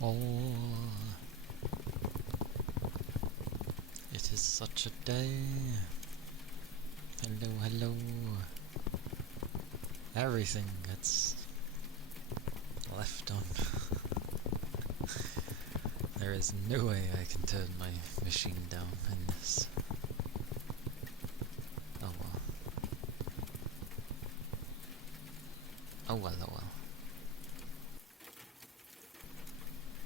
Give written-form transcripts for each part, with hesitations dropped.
Oh, it is such a day. Hello, hello. Everything gets left on. There is no way I can turn my machine down in this. Oh well. Oh well, oh well.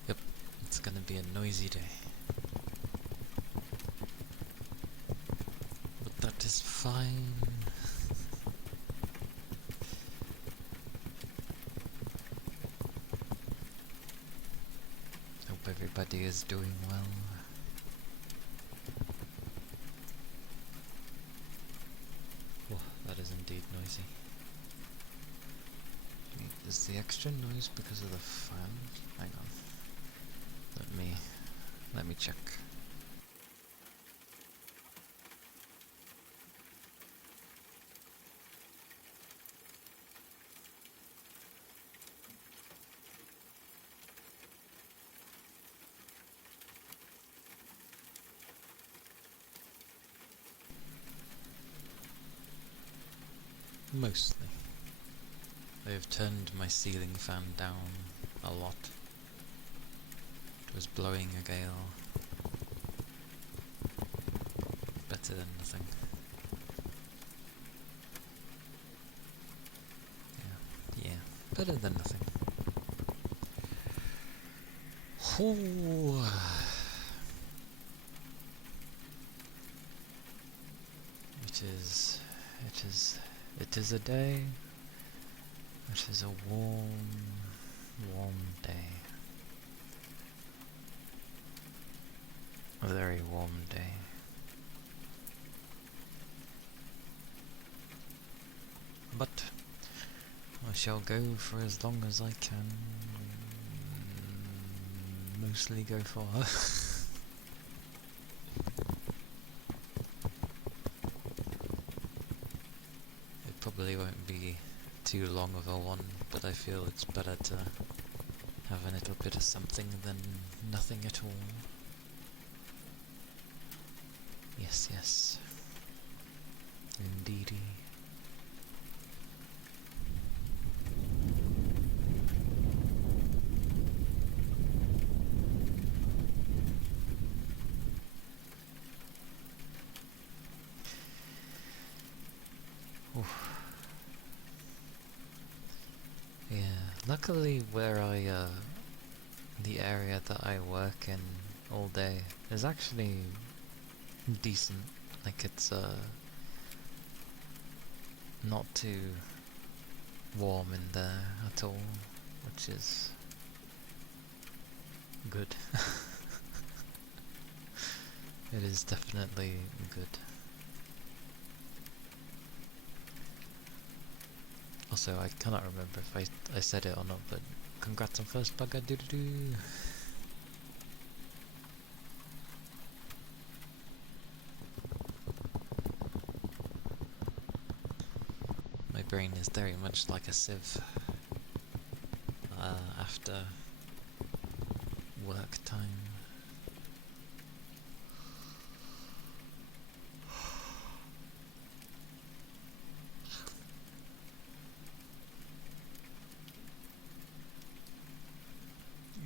Yep, it's gonna be a noisy day. But that is fine. Hope everybody is doing well. Oh, that is indeed noisy. Is the extra noise because of the fan? Hang on. Let me check. Mostly. I have turned my ceiling fan down a lot. It was blowing a gale. Better than nothing. Yeah, better than nothing. Ooh. It is a day. It is a warm day. A very warm day. But I shall go for as long as I can. Mostly go for her. It probably won't be too long of a one, but I feel it's better to have a little bit of something than nothing at all. Yes, yes. Indeedy. Yeah, luckily where the area that I work in all day is actually decent. Like it's not too warm in there at all, which is good. It is definitely good. Also, I cannot remember if I said it or not, but congrats on first bugger, doo-doo-doo. My brain is very much like a sieve after work time.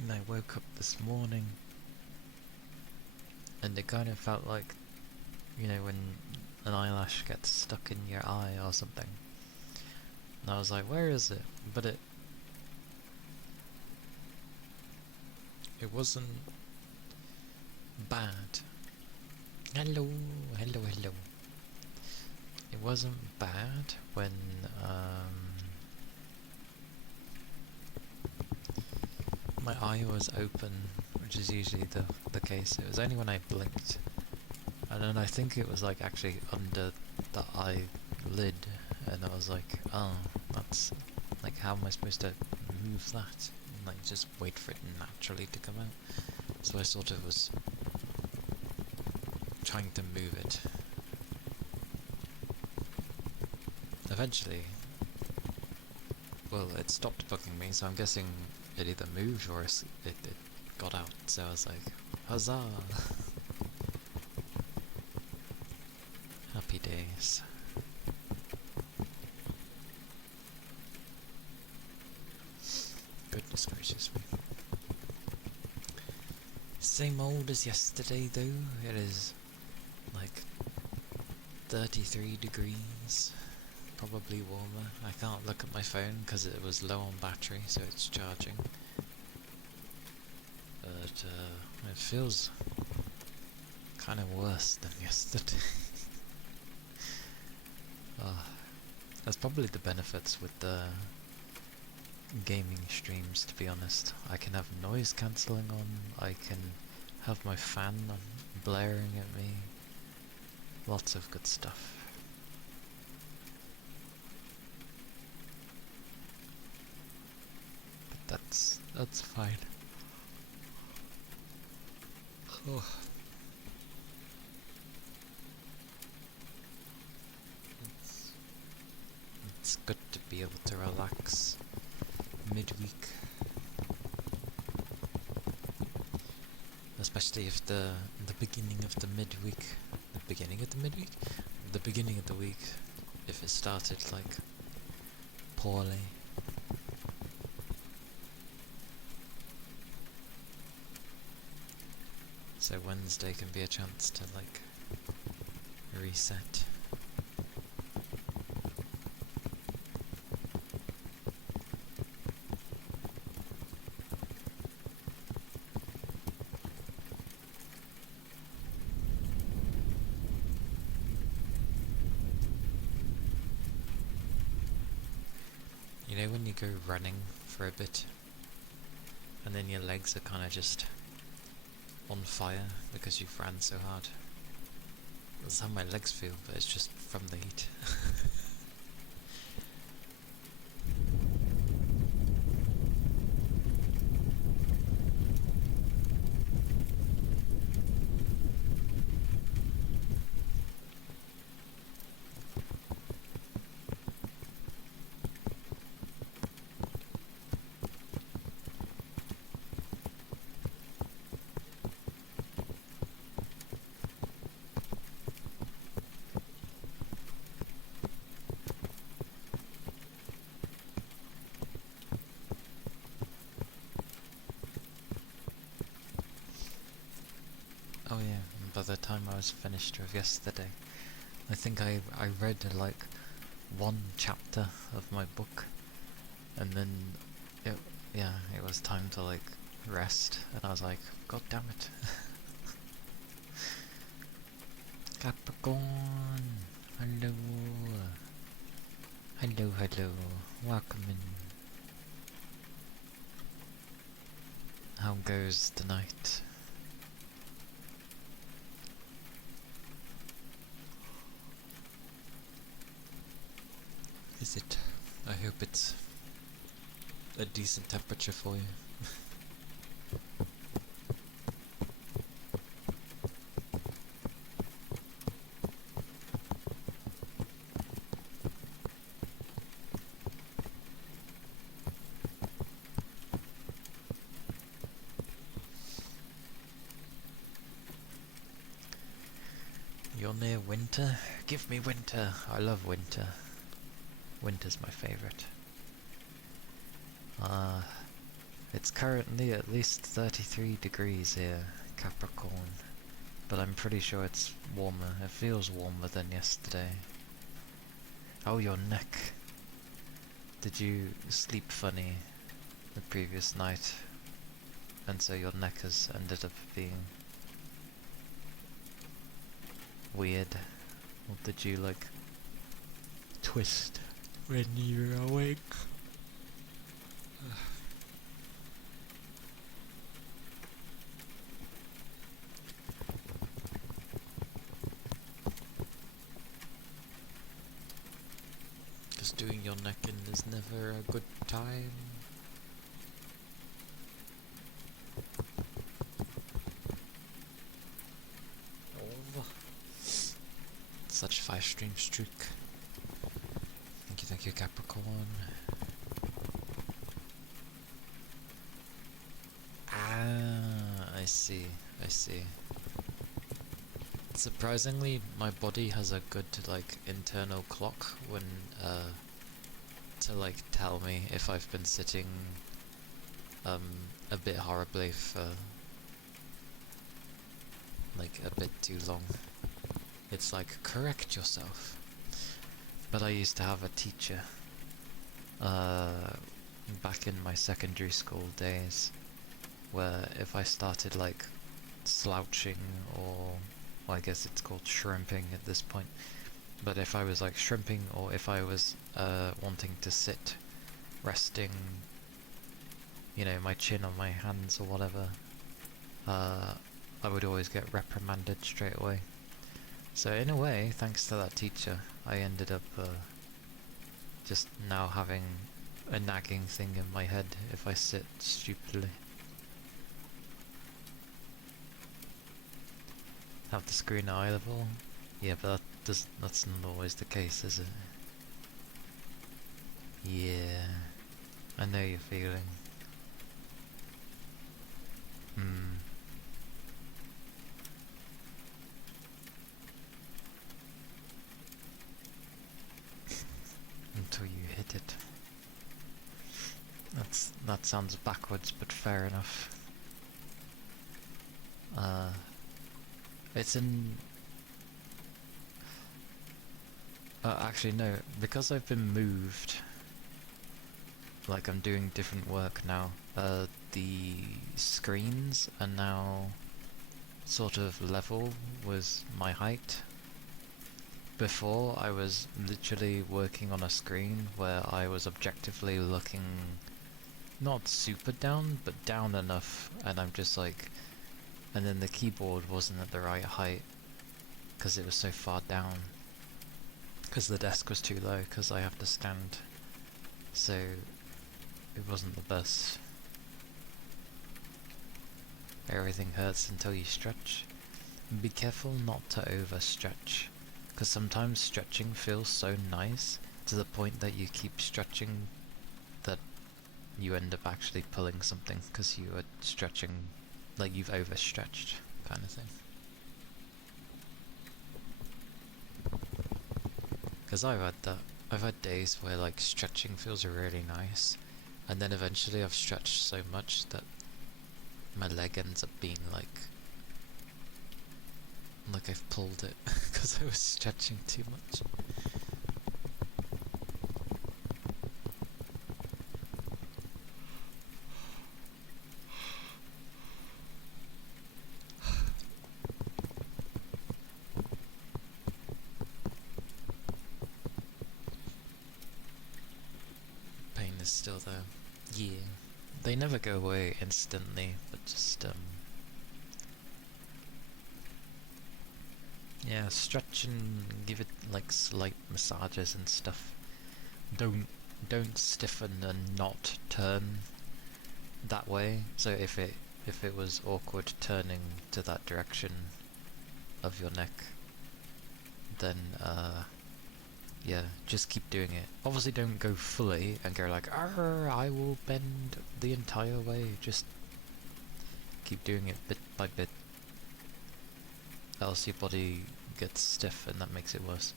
And I woke up this morning and it kind of felt like, you know, when an eyelash gets stuck in your eye or something. And I was like, where is it? But it wasn't bad. Hello, hello, hello. It wasn't bad when my eye was open, which is usually the case. It was only when I blinked, and then I think it was like actually under the eyelid, and I was like, oh, that's like, how am I supposed to move that? And, like, just wait for it naturally to come out. So I sort of was trying to move it. Eventually, well, it stopped bugging me, so I'm guessing it either moved or it got out, so I was like, huzzah! Happy days. Goodness gracious me. Same old as yesterday though. It is like 33 degrees. Probably warmer. I can't look at my phone because it was low on battery, so it's charging. But it feels kind of worse than yesterday. That's probably the benefits with the gaming streams, to be honest. I can have noise cancelling on, I can have my fan blaring at me. Lots of good stuff. But that's fine. Oh. It's good to be able to relax midweek. Especially if the beginning of the midweek, the beginning of the week, if it started like poorly. So Wednesday can be a chance to like reset. You know when you go running for a bit and then your legs are kind of just on fire because you've ran so hard? That's how my legs feel, but it's just from the heat. Oh yeah, and by the time I was finished with yesterday, I think I read like one chapter of my book, and then it was time to like rest, and I was like, God damn it. Capricorn, hello, hello, welcome in. How goes the night? Is it? I hope it's a decent temperature for you. You're near winter? Give me winter. I love winter. Winter's my favourite. It's currently at least 33 degrees here, Capricorn. But I'm pretty sure it's warmer. It feels warmer than yesterday. Oh, your neck. Did you sleep funny the previous night? And so your neck has ended up being weird? Or did you like twist when you're awake? Because doing your neck in is never a good time. Oh. Such 5-stream streak. Thank you, Capricorn. Ah. see, I see. Surprisingly, my body has a good, like, internal clock when, to, like, tell me if I've been sitting, a bit horribly for, like, a bit too long. It's like, correct yourself. But I used to have a teacher, back in my secondary school days, where if I started, like, slouching or, well, I guess it's called shrimping at this point, but if I was like shrimping or if I was wanting to sit, resting, you know, my chin on my hands or whatever, I would always get reprimanded straight away. So in a way, thanks to that teacher, I ended up just now having a nagging thing in my head if I sit stupidly. Have the screen at eye level? Yeah, but that's not always the case, is it? Yeah, I know your feeling. Until you hit it. That sounds backwards, but fair enough. It's in... actually no, because I've been moved, like I'm doing different work now, the screens are now sort of level with my height. Before, I was literally working on a screen where I was objectively looking not super down, but down enough, and I'm just like... And then the keyboard wasn't at the right height, because it was so far down. Because the desk was too low, because I have to stand. So, it wasn't the best. Everything hurts until you stretch. And be careful not to overstretch, because sometimes stretching feels so nice, to the point that you keep stretching that you end up actually pulling something, because you are stretching, like you've overstretched, kind of thing. Because I've had that. I've had days where like stretching feels really nice, and then eventually I've stretched so much that my leg ends up being like I've pulled it because I was stretching too much. Pain is still there. Yeah. They never go away instantly, but just yeah, stretch and give it like slight massages and stuff. Don't stiffen and not turn that way. So if it was awkward turning to that direction of your neck, then yeah, just keep doing it. Obviously don't go fully and go like, "Arr, I will bend the entire way." Just keep doing it bit by bit. Else your body gets stiff and that makes it worse.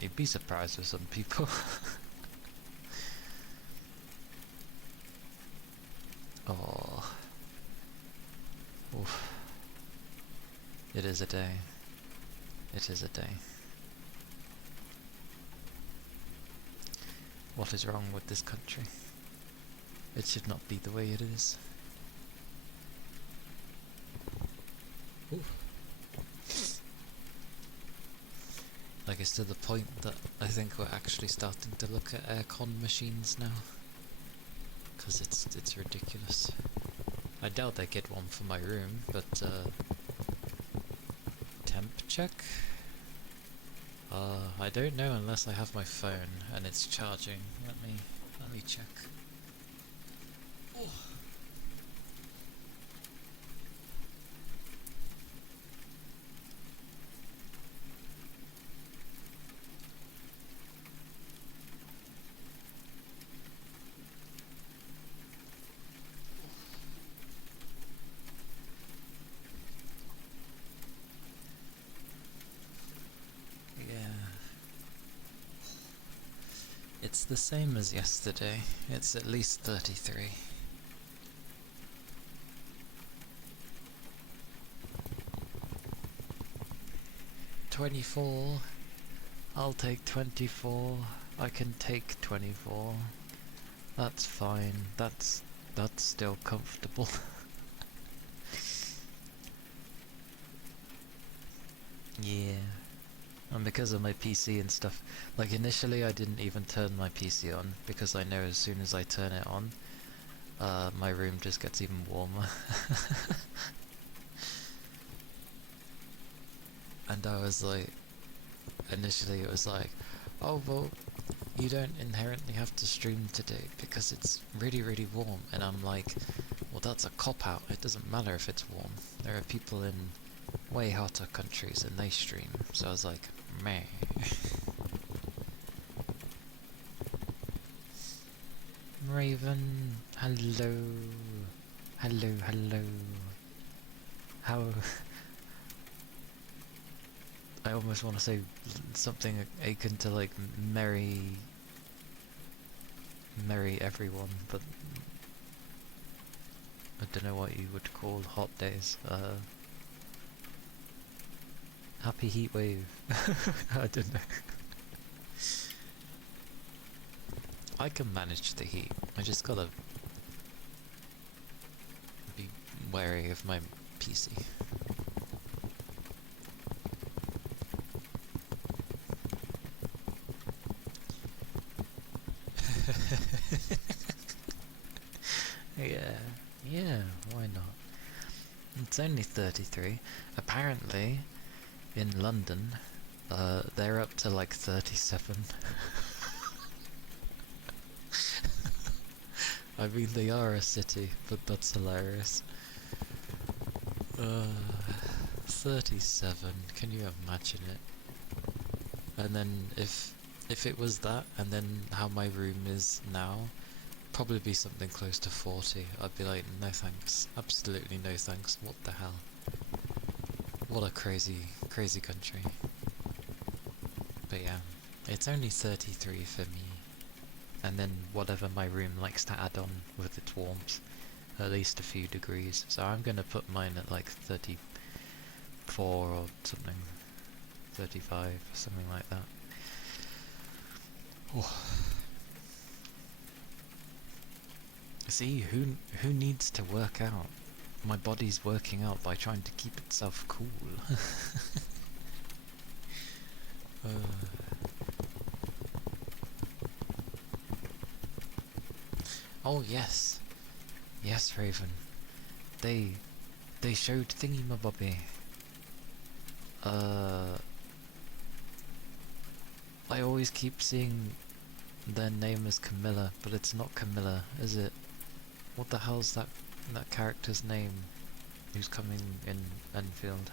You'd be surprised with some people. Oh. Oof. It is a day. It is a day. What is wrong with this country? It should not be the way it is. Oof. Like, it's to the point that I think we're actually starting to look at aircon machines now. Because it's ridiculous. I doubt I get one for my room, but temp check? I don't know unless I have my phone and it's charging. Let me check. Oh. It's the same as yesterday. It's at least 33. "24. I'll take 24. I can take 24. That's fine. That's still comfortable." Yeah. And because of my PC and stuff, like initially I didn't even turn my PC on, because I know as soon as I turn it on, my room just gets even warmer. And I was like, initially it was like, "Oh well, you don't inherently have to stream today because it's really, really warm." And I'm like, well, that's a cop-out. It doesn't matter if it's warm. There are people in way hotter countries and they stream. So I was like, meh. Raven, hello. Hello, hello. How... I almost want to say something akin to like merry everyone, but I don't know what you would call hot days. Happy heat wave. I don't know. I can manage the heat. I just gotta be wary of my PC. Yeah, why not? It's only 33. Apparently, in London, they're up to like 37. I mean, they are a city, but that's hilarious. 37, can you imagine it? And then if it was that, and then how my room is now, probably be something close to 40. I'd be like, no thanks, absolutely no thanks, what the hell? What a crazy country. But yeah, it's only 33 for me. And then whatever my room likes to add on with its warmth, at least a few degrees. So I'm gonna put mine at like 34 or something, 35, something like that. Oh. See, who needs to work out? My body's working out by trying to keep itself cool. Oh yes, yes, Raven. They showed Thingy-ma-bobby. I always keep seeing their name as Camilla, but it's not Camilla, is it? What the hell's that character's name? Who's coming in Enfield?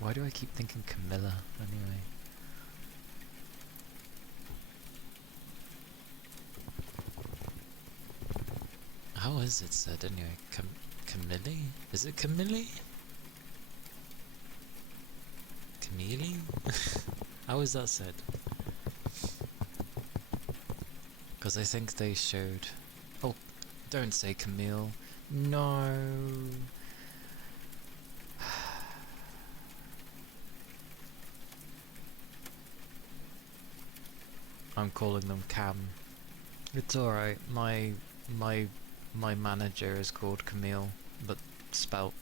Why do I keep thinking Camilla, anyway? How is it said, anyway? Camille? Is it Camille? Camille? How is that said? Because I think they showed... Oh, don't say Camille. No. I'm calling them Cam. It's alright. My manager is called Camille, but spelt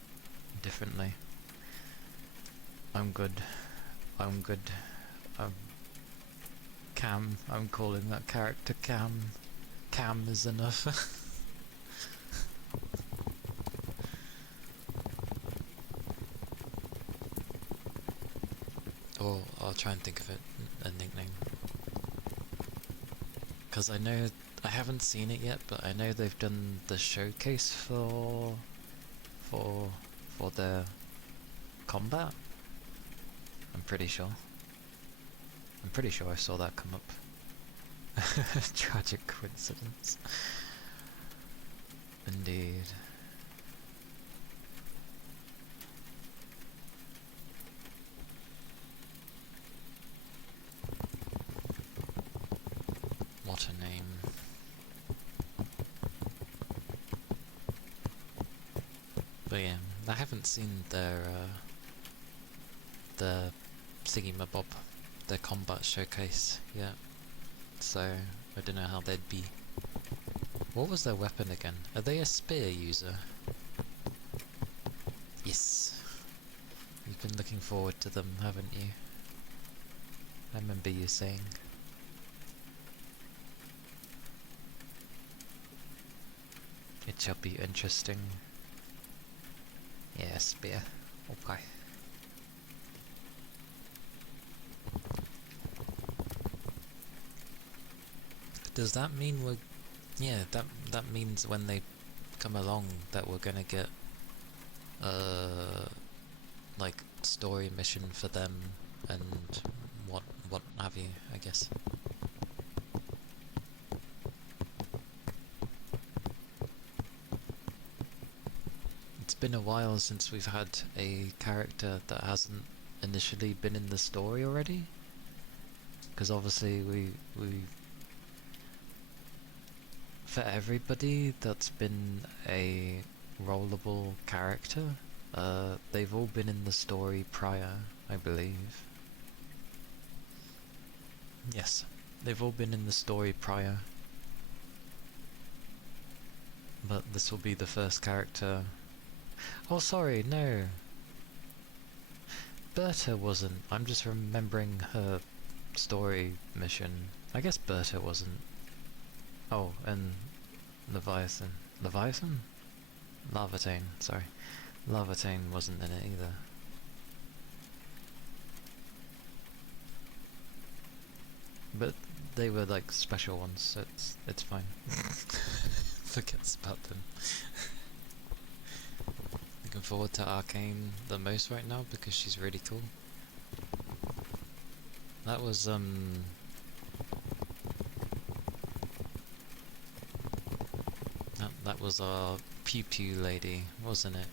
differently. I'm good. Cam, I'm calling that character Cam. Cam is enough. Or I'll try and think of it, a nickname. Because I know, I haven't seen it yet, but I know they've done the showcase for their combat. I'm pretty sure I saw that come up. Tragic coincidence. Indeed. But yeah, I haven't seen their thingy-mabob, their combat showcase yet, so I don't know how they'd be. What was their weapon again? Are they a spear user? Yes! You've been looking forward to them, haven't you? I remember you saying. It shall be interesting. Yeah, spear. Okay. Does that mean we're... Yeah, that means when they come along that we're gonna get like story mission for them and what have you, I guess. It's been a while since we've had a character that hasn't initially been in the story already, because obviously we for everybody that's been a rollable character, they've all been in the story prior, I believe. Yes, they've all been in the story prior. But this will be the first character... Oh, sorry, no! Berta wasn't. I'm just remembering her story mission. I guess Berta wasn't. Oh, and Leviathan. Leviathan? Lavatane, sorry. Lavatane wasn't in it either. But they were like special ones, so it's fine. Forgets about them. Looking forward to Arcane the most right now because she's really cool. That was that was our Pew Pew lady, wasn't it?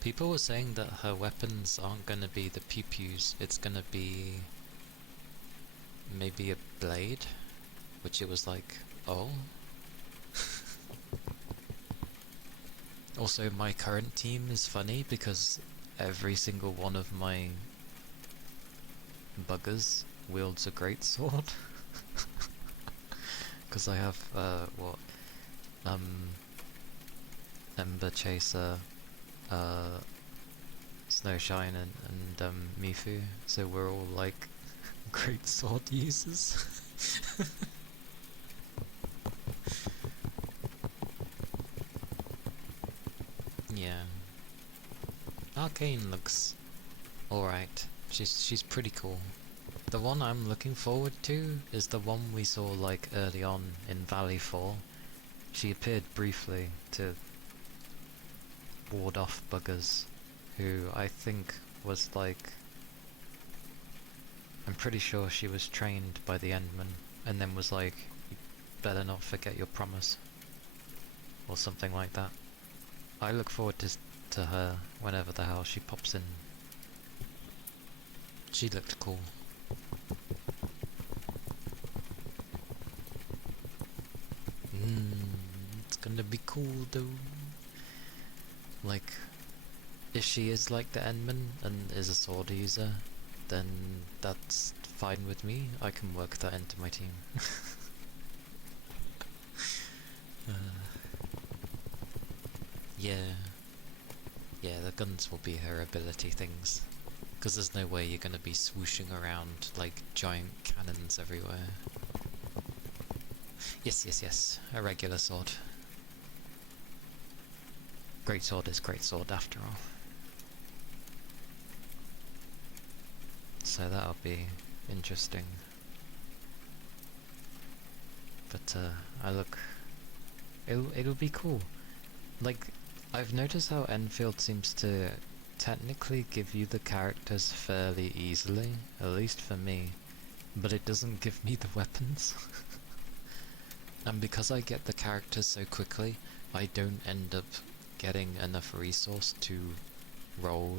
People were saying that her weapons aren't gonna be the Pew Pews, it's gonna be maybe a blade, which it was like, oh. Also, my current team is funny because every single one of my buggers wields a greatsword. Because I have, Ember Chaser, Snowshine and Mifu, so we're all like greatsword users. Yeah. Arcane looks alright. She's pretty cool. The one I'm looking forward to is the one we saw like early on in Valley 4. She appeared briefly to ward off buggers, who I think was like... I'm pretty sure she was trained by the Endman, and then was like, you better not forget your promise. Or something like that. I look forward to her whenever the hell she pops in. She looked cool. It's gonna be cool though. Like, if she is like the Endman and is a sword user, then that's fine with me. I can work that into my team. Yeah. Yeah, the guns will be her ability things. Because there's no way you're gonna be swooshing around like giant cannons everywhere. Yes. A regular sword. Great sword is great sword after all. So that'll be interesting. But it'll be cool. Like, I've noticed how Enfield seems to technically give you the characters fairly easily, at least for me, but it doesn't give me the weapons. And because I get the characters so quickly, I don't end up getting enough resource to roll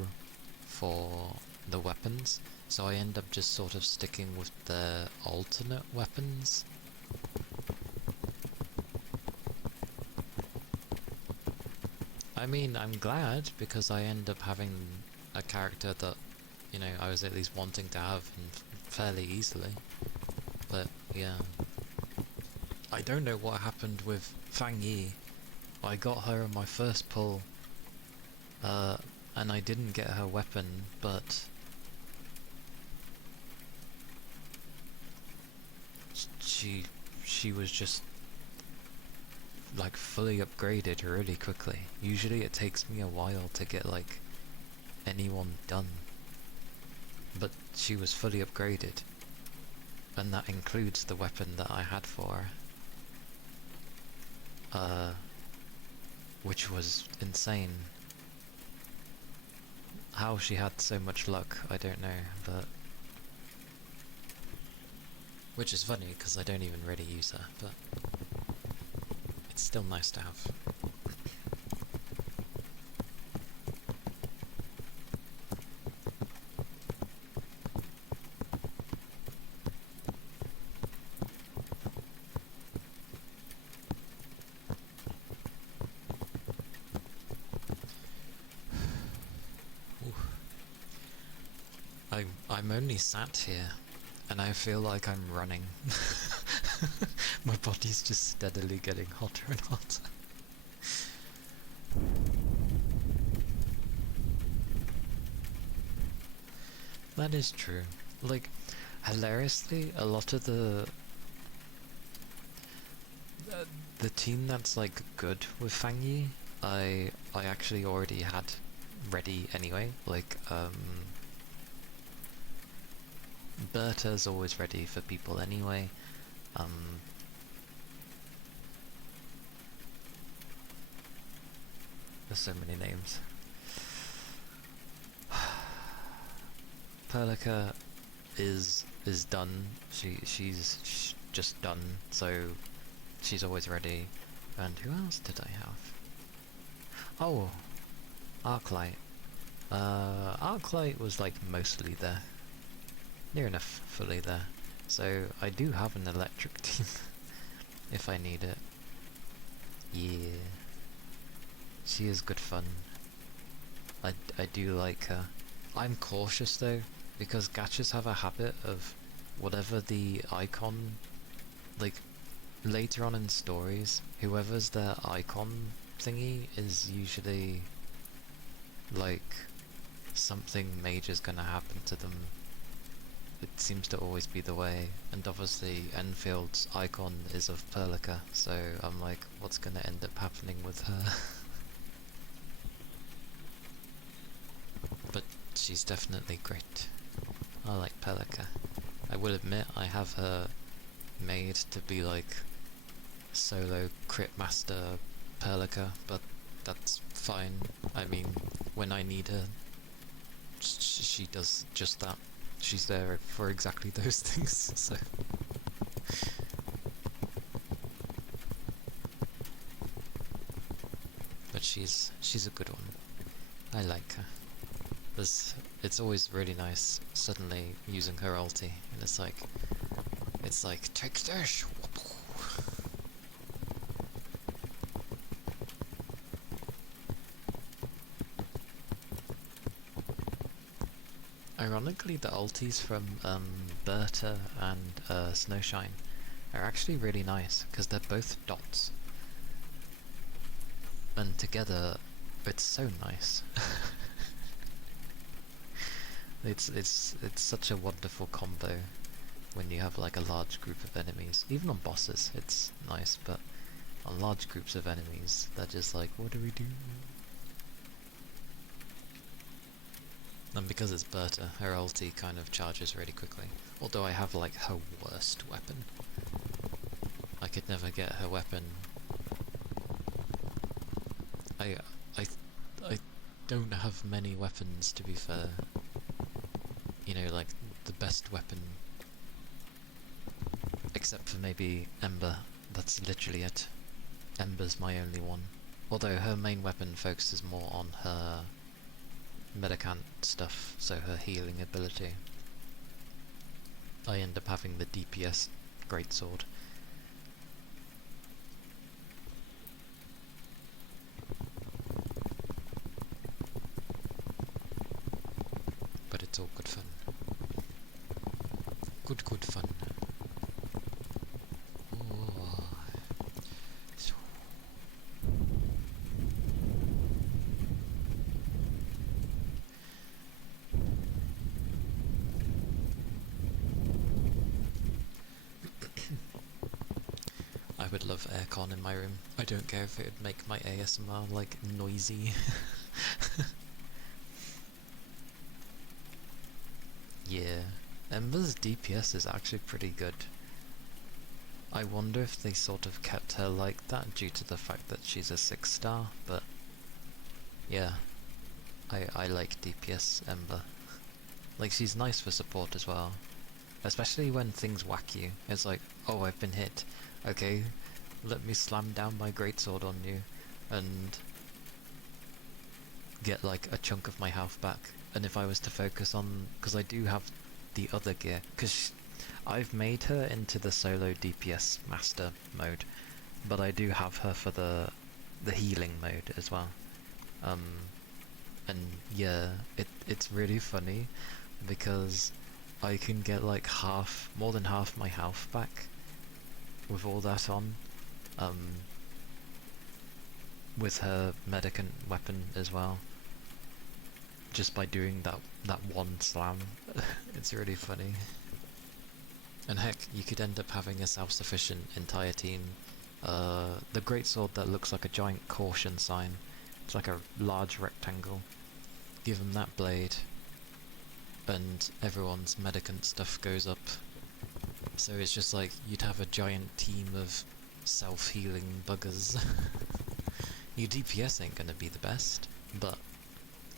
for the weapons, so I end up just sort of sticking with the alternate weapons. I mean, I'm glad, because I end up having a character that, you know, I was at least wanting to have fairly easily. But, yeah. I don't know what happened with Fang Yi. I got her on my first pull, and I didn't get her weapon, but she was just like fully upgraded really quickly. Usually it takes me a while to get like anyone done, but she was fully upgraded, and that includes the weapon that I had for her, which was insane. How she had so much luck, I don't know, but which is funny because I don't even really use her, but it's still nice to have. I'm only sat here, and I feel like I'm running. My body's just steadily getting hotter and hotter. That is true. Like, hilariously, a lot of the team that's like good with Fang Yi, I actually already had ready anyway. Like, Berta's always ready for people anyway. There's so many names. Perlica is done. She's just done, so she's always ready. And who else did I have? Oh, Arclight. Arclight was like mostly there. Near enough fully there. So I do have an electric team if I need it. Yeah. She is good fun. I do like her. I'm cautious though, because gachas have a habit of whatever the icon, like later on in stories, whoever's their icon thingy is usually like something major's gonna happen to them. It seems to always be the way, and obviously Enfield's icon is of Perlica, so I'm like, what's gonna end up happening with her? But she's definitely great. I like Perlica. I will admit I have her made to be like solo crit master Perlica, but that's fine. I mean, when I need her, she does just that. She's there for exactly those things, so... But she's a good one. I like her. It's always really nice suddenly using her ulti, and it's like, take this! Ironically, the ultis from Berta and Snowshine are actually really nice, because they're both dots. And together, it's so nice. It's such a wonderful combo when you have like a large group of enemies. Even on bosses, it's nice, but on large groups of enemies, they're just like, what do we do? And because it's Berta, her ulti kind of charges really quickly. Although I have like her worst weapon. I could never get her weapon. I don't have many weapons, to be fair. You know, like the best weapon, except for maybe Ember. That's literally it. Ember's my only one. Although her main weapon focuses more on her Medicant stuff, so her healing ability, I end up having the DPS greatsword. But it's all good fun. Good fun. Oh. I would love aircon in my room. I don't care if it would make my ASMR like noisy. Yeah, Ember's DPS is actually pretty good. I wonder if they sort of kept her like that due to the fact that she's a 6-star, but yeah, I like DPS Ember. Like, she's nice for support as well. Especially when things whack you. It's like, oh, I've been hit. Okay, let me slam down my greatsword on you and get like a chunk of my health back. And if I was to focus on, because I do have the other gear, because I've made her into the solo DPS master mode, but I do have her for the healing mode as well. And yeah, it's really funny because I can get like more than half my health back with all that on, with her medicant weapon as well, just by doing that one slam. It's really funny. And heck, you could end up having a self-sufficient entire team. The greatsword that looks like a giant caution sign. It's like a large rectangle. Give them that blade, and everyone's medicant stuff goes up. So it's just like you'd have a giant team of self-healing buggers. Your DPS ain't gonna be the best, but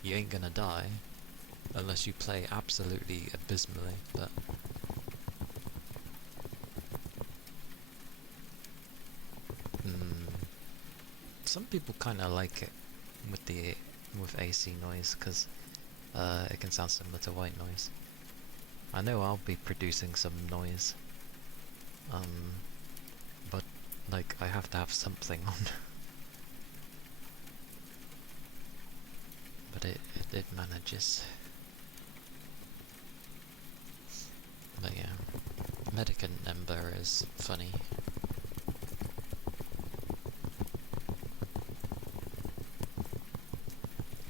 you ain't gonna die unless you play absolutely abysmally. But some people kind of like it with AC noise because it can sound similar to white noise. I know I'll be producing some noise, but like I have to have something on. But it manages. But yeah, Medicant Ember is funny.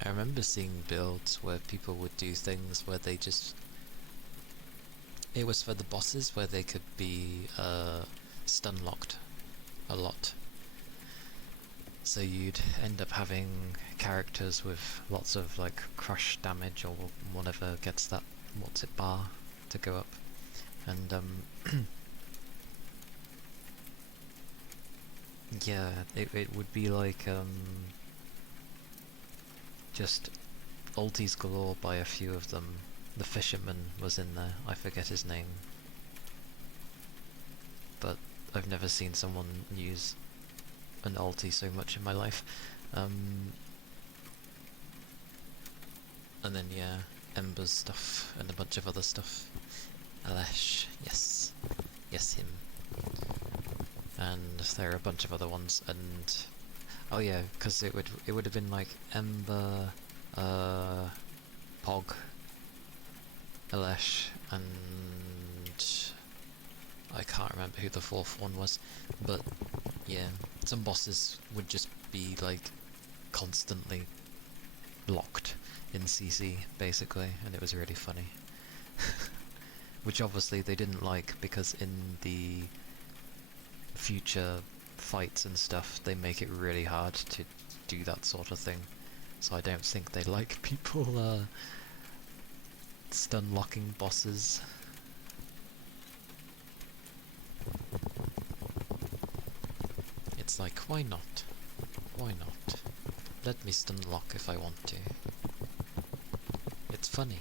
I remember seeing builds where people would do things where they just... It was for the bosses where they could be stun locked a lot. So you'd end up having characters with lots of like crush damage or whatever gets that bar to go up. And yeah, it would be like just ultis galore by a few of them. The fisherman was in there, I forget his name. But I've never seen someone use an ulti so much in my life. And then yeah, Ember's stuff and a bunch of other stuff. Alesh, yes. Yes, him. And there are a bunch of other ones, and oh yeah, because it would have been like Ember, Pog, Alesh, and I can't remember who the fourth one was, but yeah, some bosses would just be like constantly locked in CC basically, and it was really funny. Which obviously they didn't like, because in the future fights and stuff they make it really hard to do that sort of thing. So I don't think they like people stun locking bosses. It's like, why not? Why not? Let me stun lock if I want to. It's funny.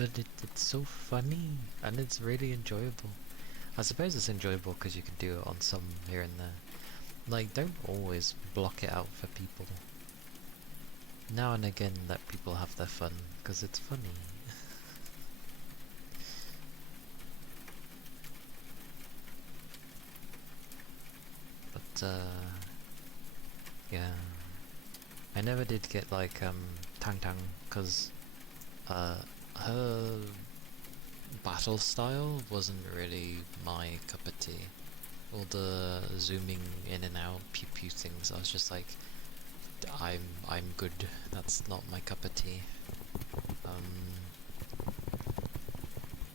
but it's so funny, and it's really enjoyable. I suppose it's enjoyable because you can do it on some here and there. Like, don't always block it out for people. Now and again let people have their fun, because it's funny. But, yeah. I never did get, like, Tang Tang, because, her battle style wasn't really my cup of tea. All the zooming in and out, pew pew things, I was just like, I'm good. That's not my cup of tea.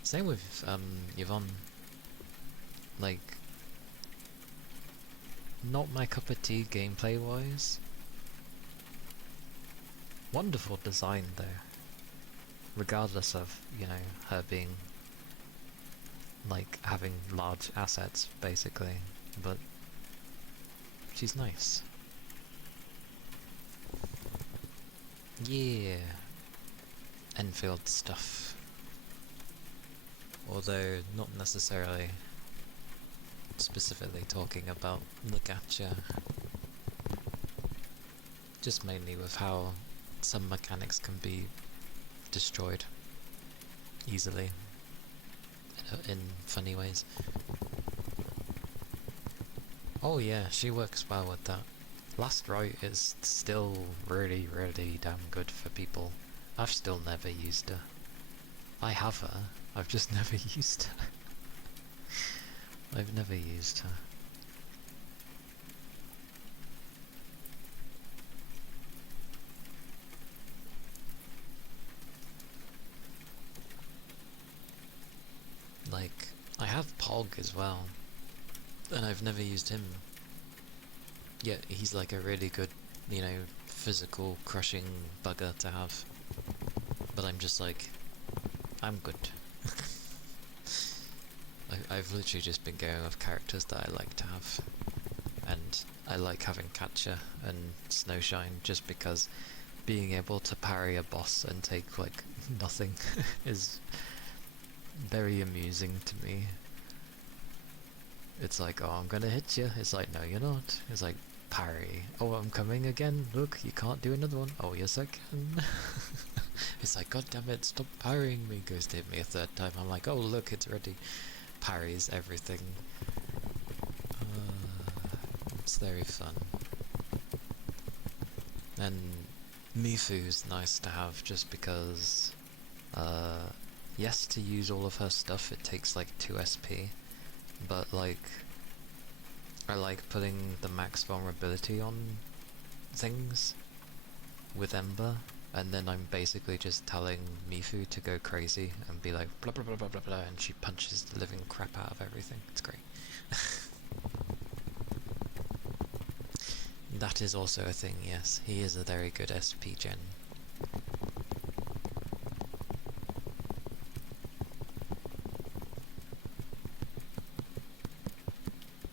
Same with Yvonne. Like, not my cup of tea gameplay wise. Wonderful design though. Regardless of, you know, her being like having large assets basically, but she's nice. Yeah, Enfield stuff. Although not necessarily specifically talking about the gacha. Just mainly with how some mechanics can be destroyed easily in funny ways. Oh yeah, she works well with that. Last Right is still really, really damn good for people. I've still never used her. I have her, I've just never used her. I've never used her. Like, I have Pog as well, and I've never used him. Yet he's like a really good, you know, physical crushing bugger to have. But I'm just like, I'm good. I've literally just been going with characters that I like to have. And I like having Catcher and Snowshine just because being able to parry a boss and take like nothing is very amusing to me. It's like, oh, I'm gonna hit you. It's like, no, you're not. It's like, parry. Oh, I'm coming again. Look, you can't do another one. Oh, yes, I can. It's like, god damn it, stop parrying me. Goes to hit me a third time. I'm like, oh, look, it's ready. Parries everything. It's very fun. And Mifu's nice to have just because, yes, to use all of her stuff, it takes like 2 SP. But like, I like putting the max vulnerability on things with Ember, and then I'm basically just telling Mifu to go crazy and be like blah blah blah blah blah blah, and she punches the living crap out of everything. It's great. That is also a thing, yes. He is a very good SP gen.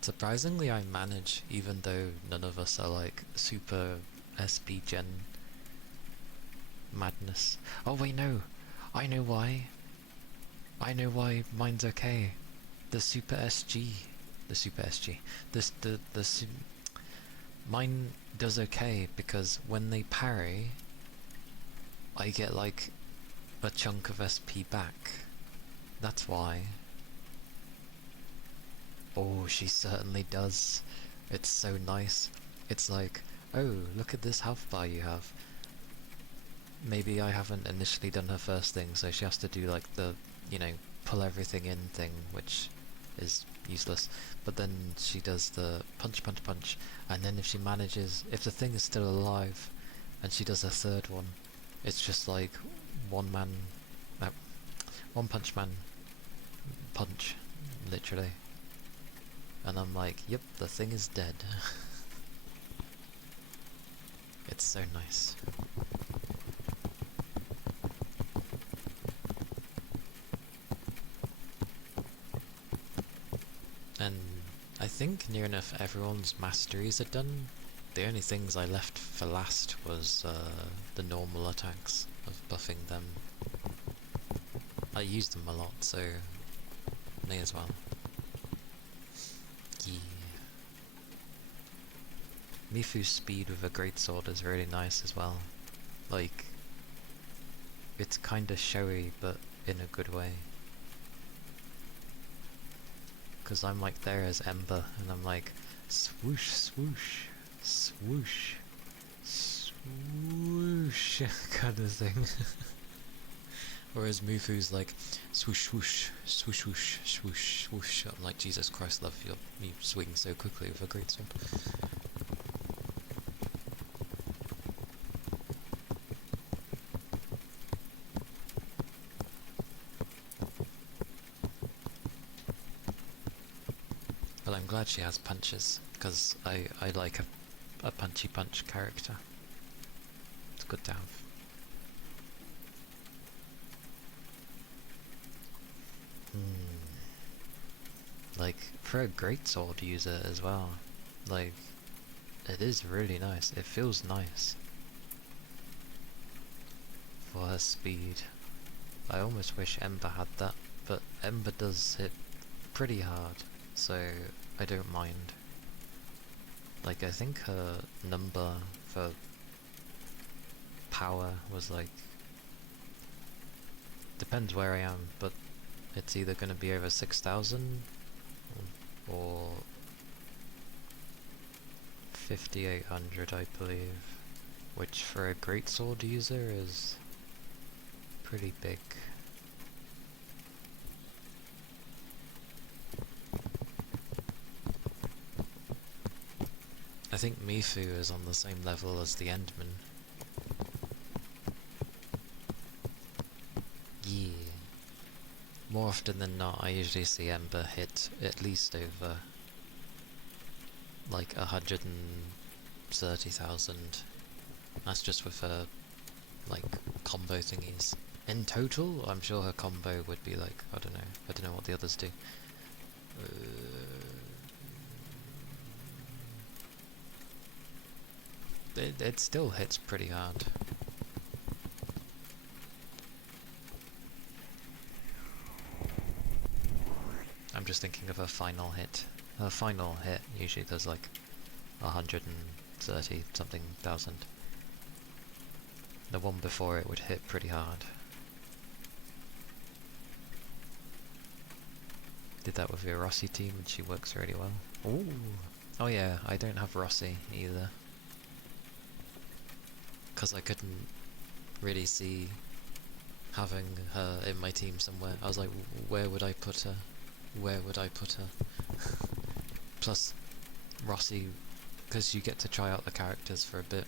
Surprisingly, I manage, even though none of us are like super SP gen madness. Oh wait, no! I know why! I know why mine's okay. The Super SG. The Super SG. Mine does okay because when they parry, I get like a chunk of SP back. That's why. Oh, she certainly does. It's so nice. It's like, oh, look at this health bar you have. Maybe I haven't initially done her first thing, so she has to do like the, you know, pull everything in thing, which is useless. But then she does the punch, punch, punch, and then if she manages, if the thing is still alive, and she does a third one, it's just like one punch man punch, literally. And I'm like, yep, the thing is dead. It's so nice. And I think near enough everyone's masteries are done. The only things I left for last was the normal attacks of buffing them. I use them a lot, so may as well. Yeah. Mifu's speed with a greatsword is really nice as well. Like, it's kinda showy, but in a good way. Because I'm like there as Ember, and I'm like, swoosh, swoosh, swoosh, swoosh, kind of thing. Whereas Mifu's like, swoosh, swoosh, swoosh, swoosh, swoosh, swoosh. I'm like, Jesus Christ, love, you swing so quickly with a greatsword. But I'm glad she has punches, because I like a punchy punch character. It's good to have. Like, for a greatsword user as well, like, it is really nice. It feels nice. For her speed. I almost wish Ember had that, but Ember does hit pretty hard, so I don't mind. Like, I think her number for power was like, depends where I am, but it's either going to be over 6,000 or 5,800, I believe, which for a greatsword user is pretty big. I think Mifu is on the same level as the Endman. Yeah. More often than not, I usually see Ember hit at least over like 130,000. That's just with her like combo thingies. In total, I'm sure her combo would be like, I don't know what the others do. It still hits pretty hard. I'm just thinking of her final hit. Her final hit usually does like 130 something thousand. The one before it would hit pretty hard. Did that with your Rossi team and she works really well. Ooh. Oh yeah, I don't have Rossi either. Because I couldn't really see having her in my team somewhere. I was like, where would I put her? Where would I put her? Plus, Rossi, because you get to try out the characters for a bit,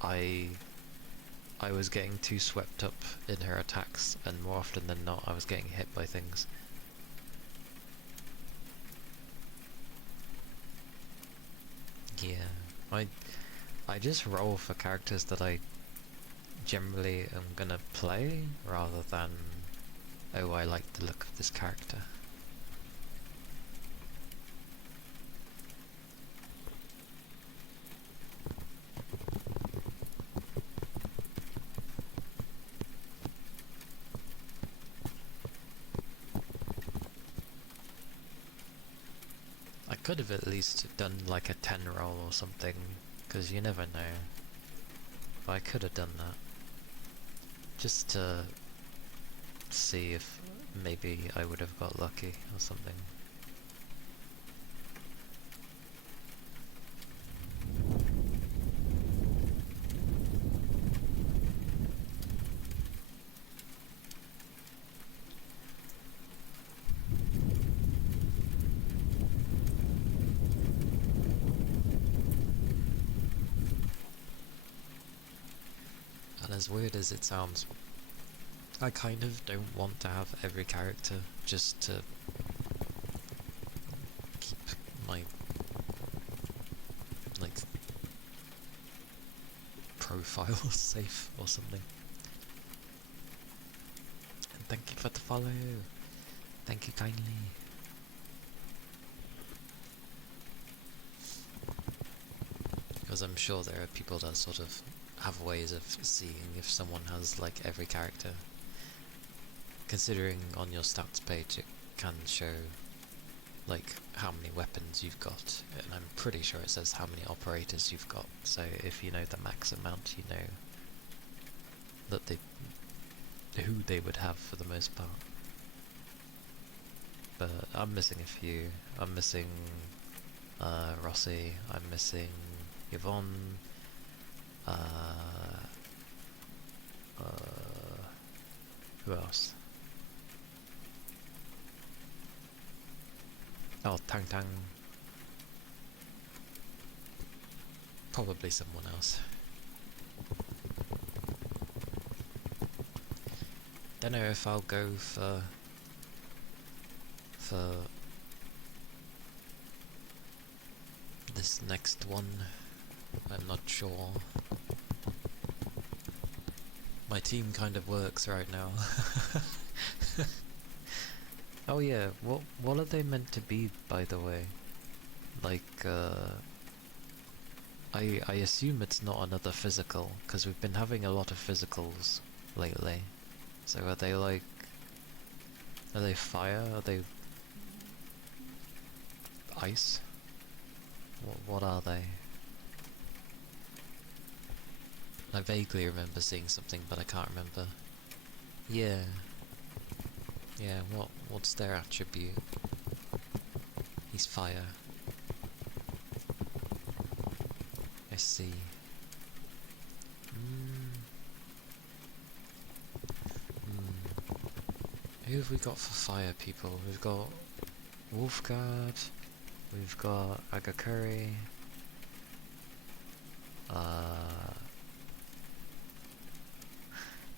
I was getting too swept up in her attacks, and more often than not I was getting hit by things. Yeah, I just roll for characters that I generally am gonna play, rather than, oh, I like the look of this character. I could have at least done like a 10 roll or something, because you never know. But I could have done that. Just to see if maybe I would have got lucky or something. And as weird as it sounds, I kind of don't want to have every character just to keep my, like, profile safe or something. And thank you for the follow. Thank you kindly. Because I'm sure there are people that sort of have ways of seeing if someone has like every character. Considering on your stats page it can show like how many weapons you've got, and I'm pretty sure it says how many operators you've got, so if you know the max amount, you know that who they would have for the most part. But I'm missing a few. I'm missing Rossi, I'm missing Yvonne, who else? Oh, Tang Tang. Probably someone else. Don't know if I'll go for this next one. I'm not sure. My team kind of works right now. Oh yeah, what are they meant to be, by the way? Like, I assume it's not another physical, because we've been having a lot of physicals lately. So are they like... Are they fire? Are they... ice? What are they? I vaguely remember seeing something, but I can't remember. Yeah. Yeah, what's their attribute? He's fire. I see. Who have we got for fire people? We've got Wolfguard, we've got Agakuri,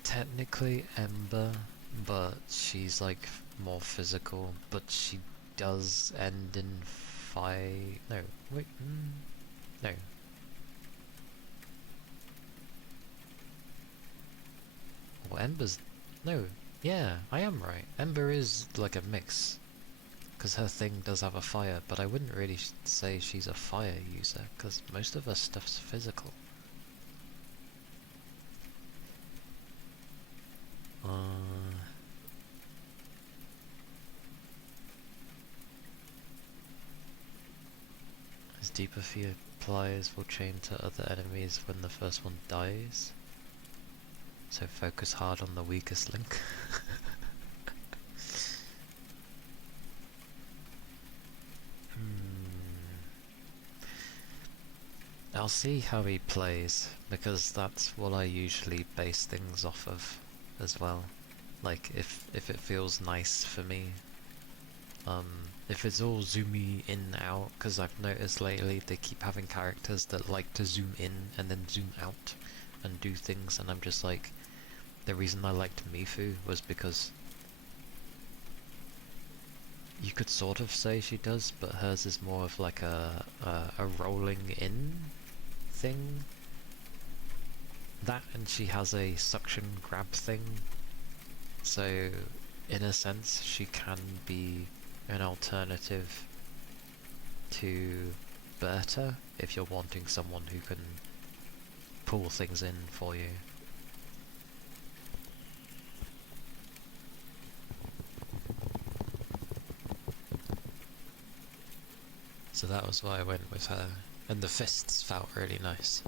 technically Ember, but she's like more physical, but she does end in fire. No, wait, no. Well, Ember's... no, yeah, I am right. Ember is like a mix, because her thing does have a fire, but I wouldn't really say she's a fire user, because most of her stuff's physical. As deeper fear applies will chain to other enemies when the first one dies. So focus hard on the weakest link. I'll see how he plays, because that's what I usually base things off of as well. Like, if it feels nice for me. If it's all zoomy in and out, because I've noticed lately they keep having characters that like to zoom in and then zoom out and do things, and I'm just like, the reason I liked Mifu was because you could sort of say she does, but hers is more of like a rolling in thing. That, and she has a suction grab thing, so in a sense she can be an alternative to Berta if you're wanting someone who can pull things in for you. So that was why I went with her, and the fists felt really nice,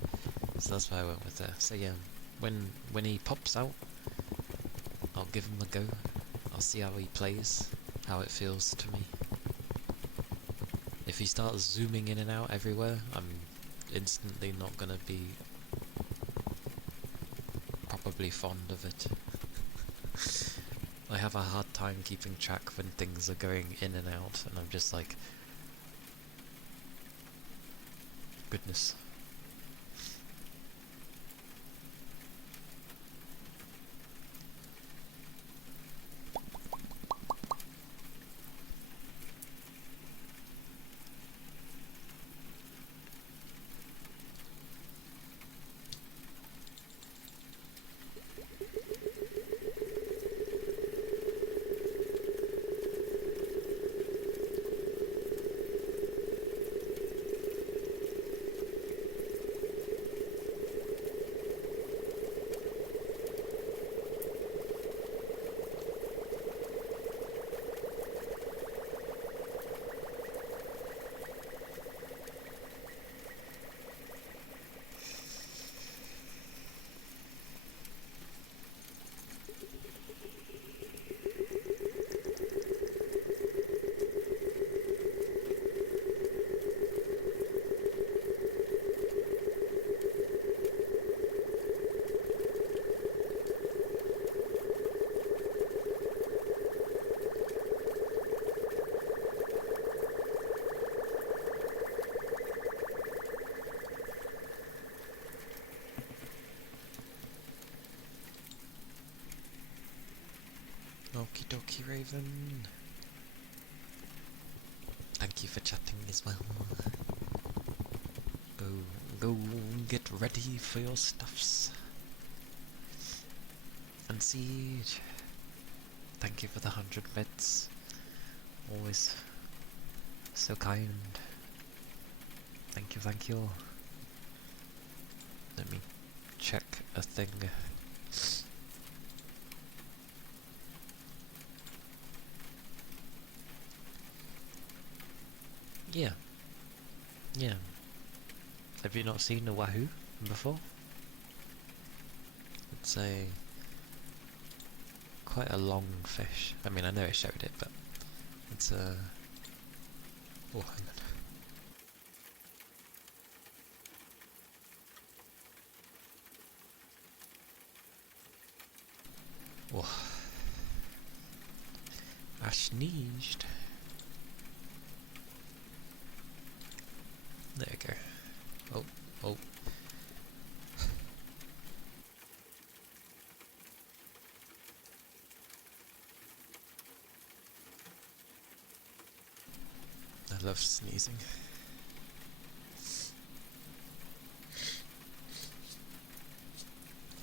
so that's why I went with her. So yeah, when he pops out, I'll give him a go. I'll see how he plays, how it feels to me. If he starts zooming in and out everywhere, I'm instantly not gonna be probably fond of it. I have a hard time keeping track when things are going in and out, and I'm just like, goodness. Okie dokie, Raven. Thank you for chatting as well. Go get ready for your stuffs. And Siege, thank you for the 100 bits. Always so kind. Thank you. Let me check a thing. Yeah. Have you not seen a wahoo before? It's quite a long fish. I mean, I know I showed it, but it's a... Oh, hang on. Oh. I sneezed. There you go. Oh. I love sneezing.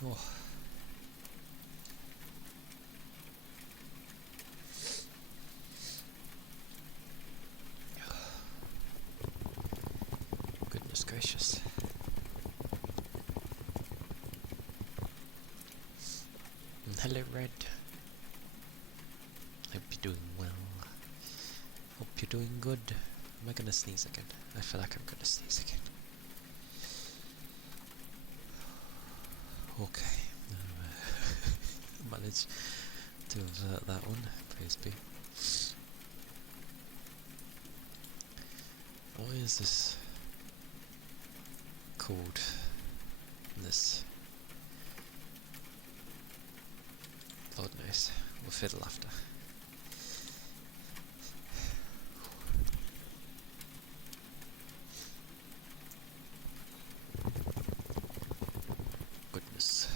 Oh. Goodness gracious. And hello, Red. Hope you're doing well. Hope you're doing good. Am I gonna sneeze again? I feel like I'm gonna sneeze again. Okay. Managed to avert that one. Praise be. What is this called? This. Lord knows. We'll fiddle after. Goodness.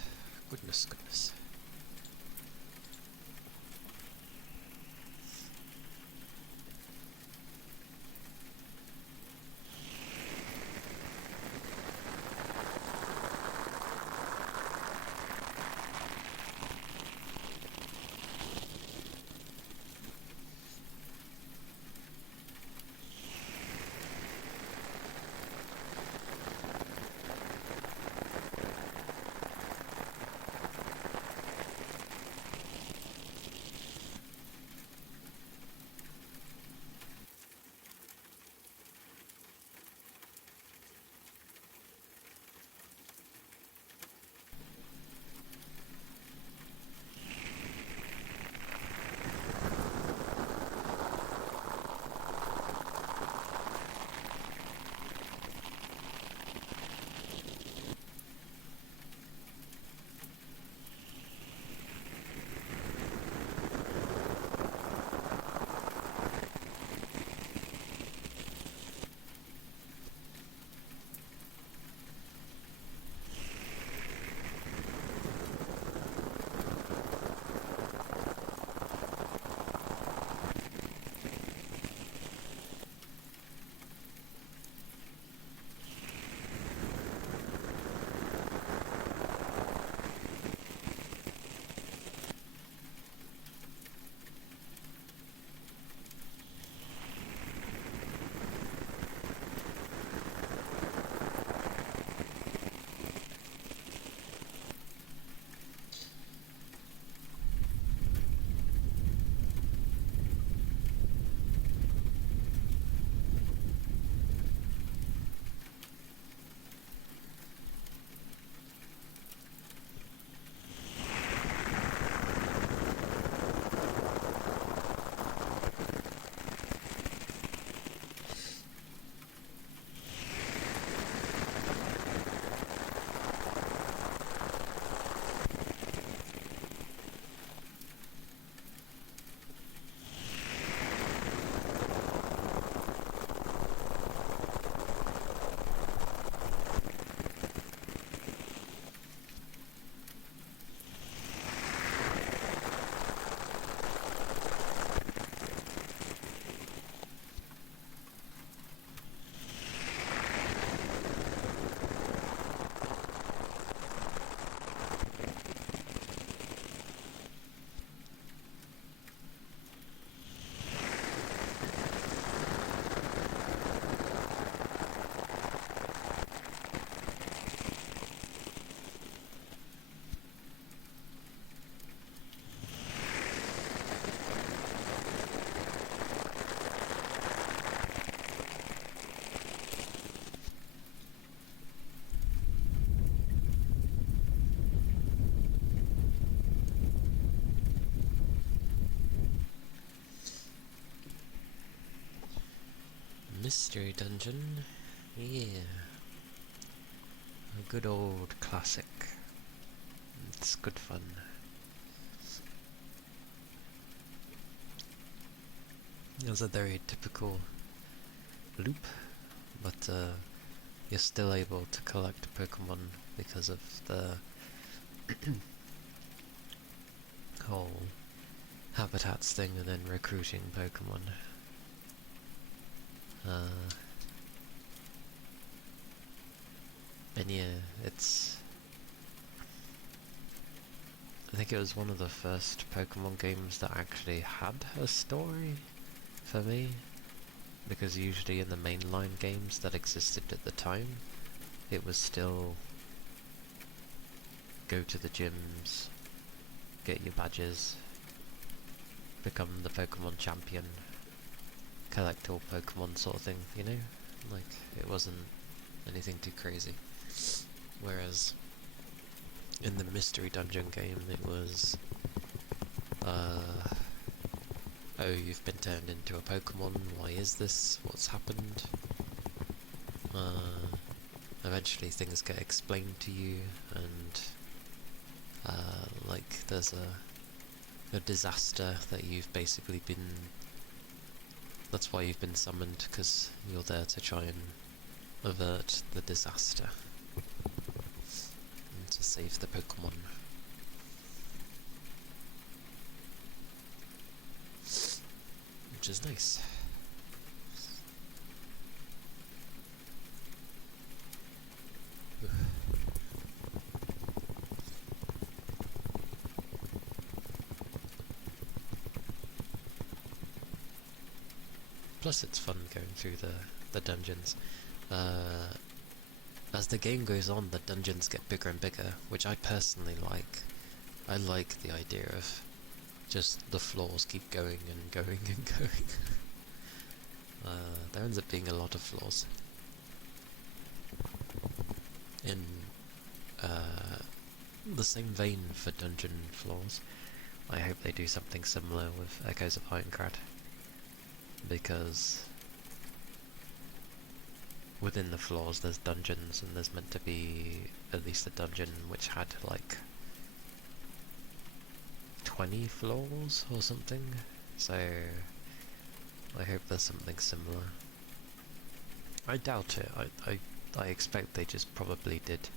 Mystery Dungeon. Yeah. A good old classic. It's good fun. It was a very typical loop, but you're still able to collect Pokemon because of the whole habitats thing and then recruiting Pokemon. And yeah, I think it was one of the first Pokemon games that actually had a story for me, because usually in the mainline games that existed at the time, it was still go to the gyms, get your badges, become the Pokemon champion, collect all Pokemon sort of thing, you know? Like, it wasn't anything too crazy. Whereas in the Mystery Dungeon game, it was, oh, you've been turned into a Pokemon, why is this? What's happened? Eventually things get explained to you, and, like, there's a disaster that you've basically been... That's why you've been summoned, because you're there to try and avert the disaster. And to save the Pokemon. Which is nice. Plus it's fun going through the dungeons. As the game goes on, the dungeons get bigger and bigger, which I personally like. I like the idea of just the floors keep going and going and going. There ends up being a lot of floors. In the same vein for dungeon floors, I hope they do something similar with Echoes of Ironcrad, because within the floors there's dungeons, and there's meant to be at least a dungeon which had like 20 floors or something, so I hope there's something similar. I doubt it. I expect they just probably did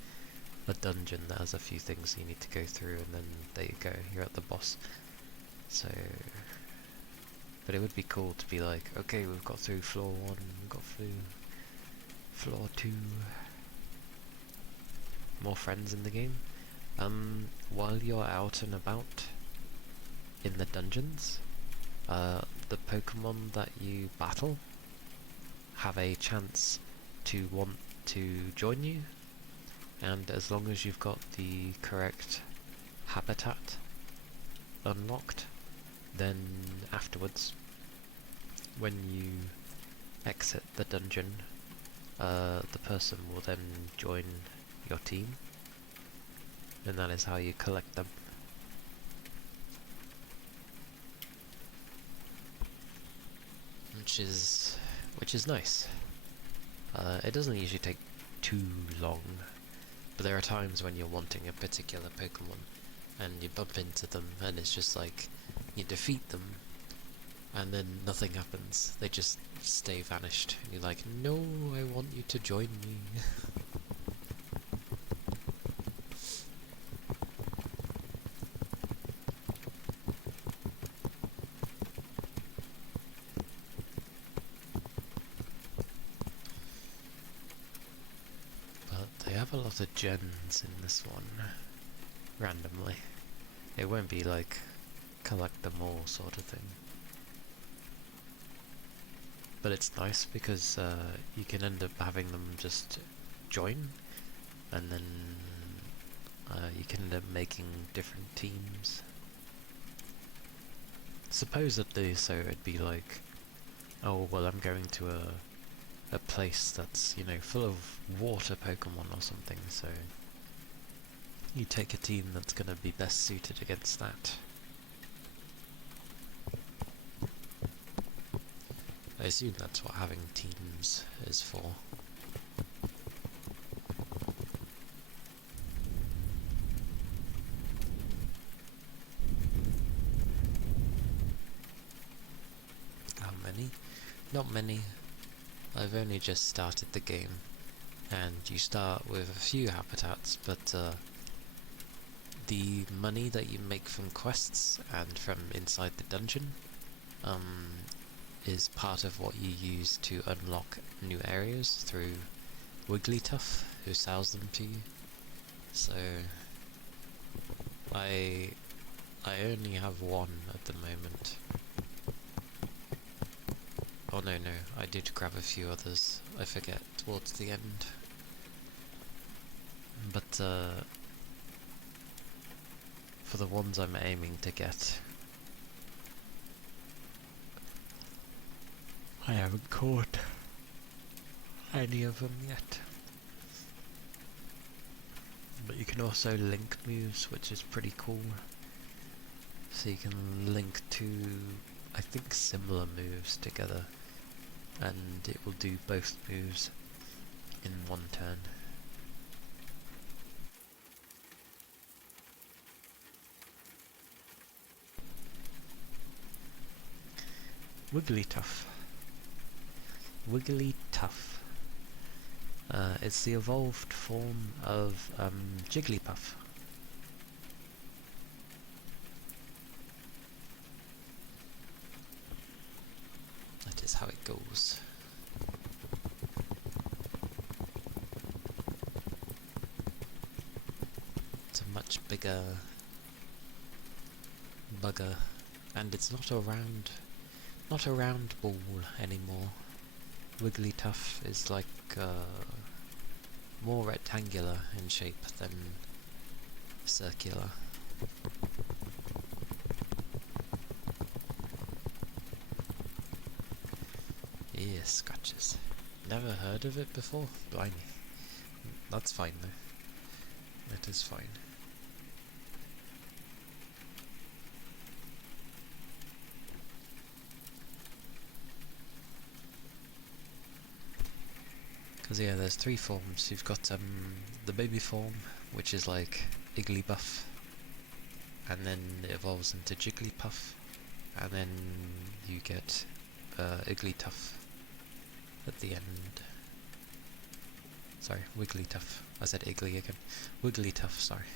a dungeon that has a few things you need to go through, and then there you go, you're at the boss. So, but it would be cool to be like, okay, we've got through floor 1, we've got through floor 2. More friends in the game. While you're out and about in the dungeons, the Pokemon that you battle have a chance to want to join you, and as long as you've got the correct habitat unlocked, then afterwards, when you exit the dungeon, the person will then join your team, and that is how you collect them. Which is nice. It doesn't usually take too long, but there are times when you're wanting a particular Pokemon and you bump into them and it's just like, you defeat them and then nothing happens. They just stay vanished. And you're like, no, I want you to join me. But they have a lot of gens in this one, randomly. It won't be like, collect them all sort of thing. But it's nice because you can end up having them just join, and then you can end up making different teams. Supposedly, so it'd be like, oh well, I'm going to a place that's, you know, full of water Pokemon or something, so you take a team that's going to be best suited against that. I assume that's what having teams is for. How many? Not many. I've only just started the game, and you start with a few habitats, but the money that you make from quests and from inside the dungeon is part of what you use to unlock new areas through Wigglytuff, who sells them to you. So I only have one at the moment. Oh no, I did grab a few others, I forget, towards the end. But for the ones I'm aiming to get, I haven't caught any of them yet. But you can also link moves, which is pretty cool. So you can link two, I think, similar moves together, and it will do both moves in one turn. Wigglytuff. Wigglytuff. It's the evolved form of Jigglypuff. That is how it goes. It's a much bigger bugger, and it's not a round ball anymore. Wigglytuff is like more rectangular in shape than circular. Yes, scratches. Never heard of it before? Blimey. That's fine though. That is fine. Because yeah, there's three forms. You've got the baby form, which is like Igglybuff, and then it evolves into Jigglypuff, and then you get Igglytuff at the end. Sorry, Wigglytuff. I said Iggly again. Wigglytuff, sorry.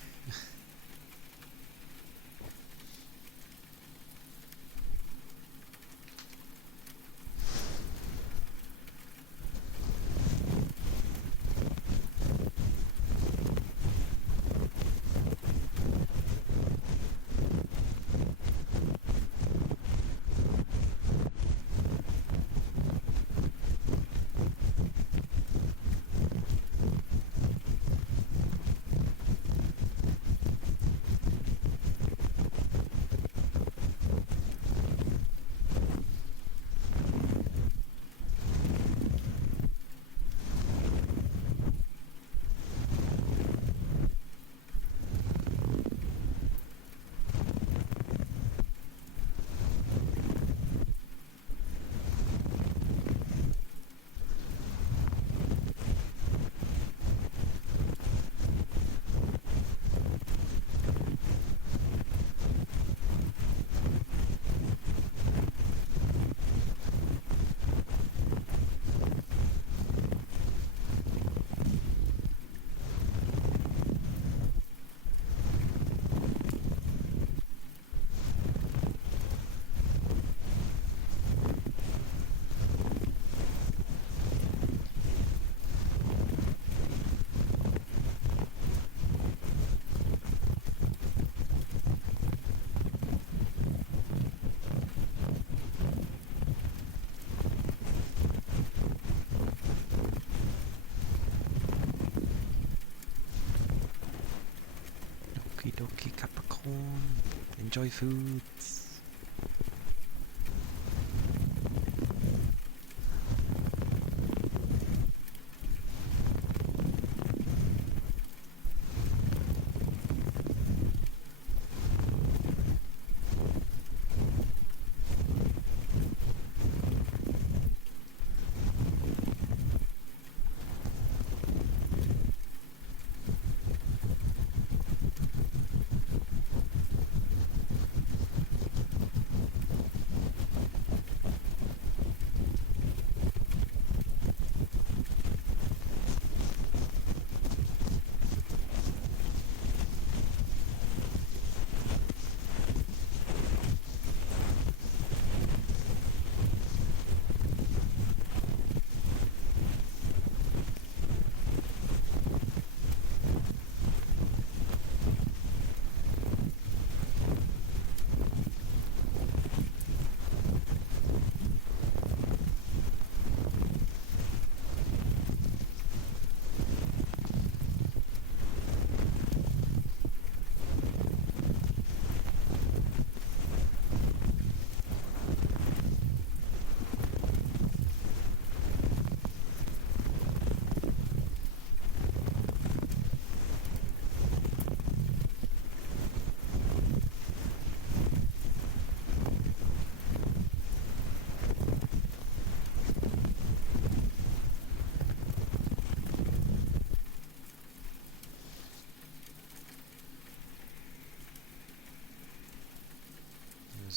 Okie dokie Capricorn. Enjoy foods.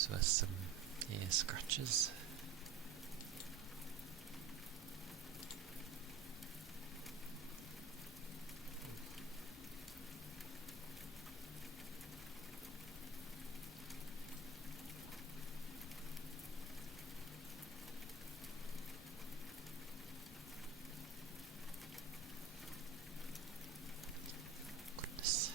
Those were some ear scratches. Goodness.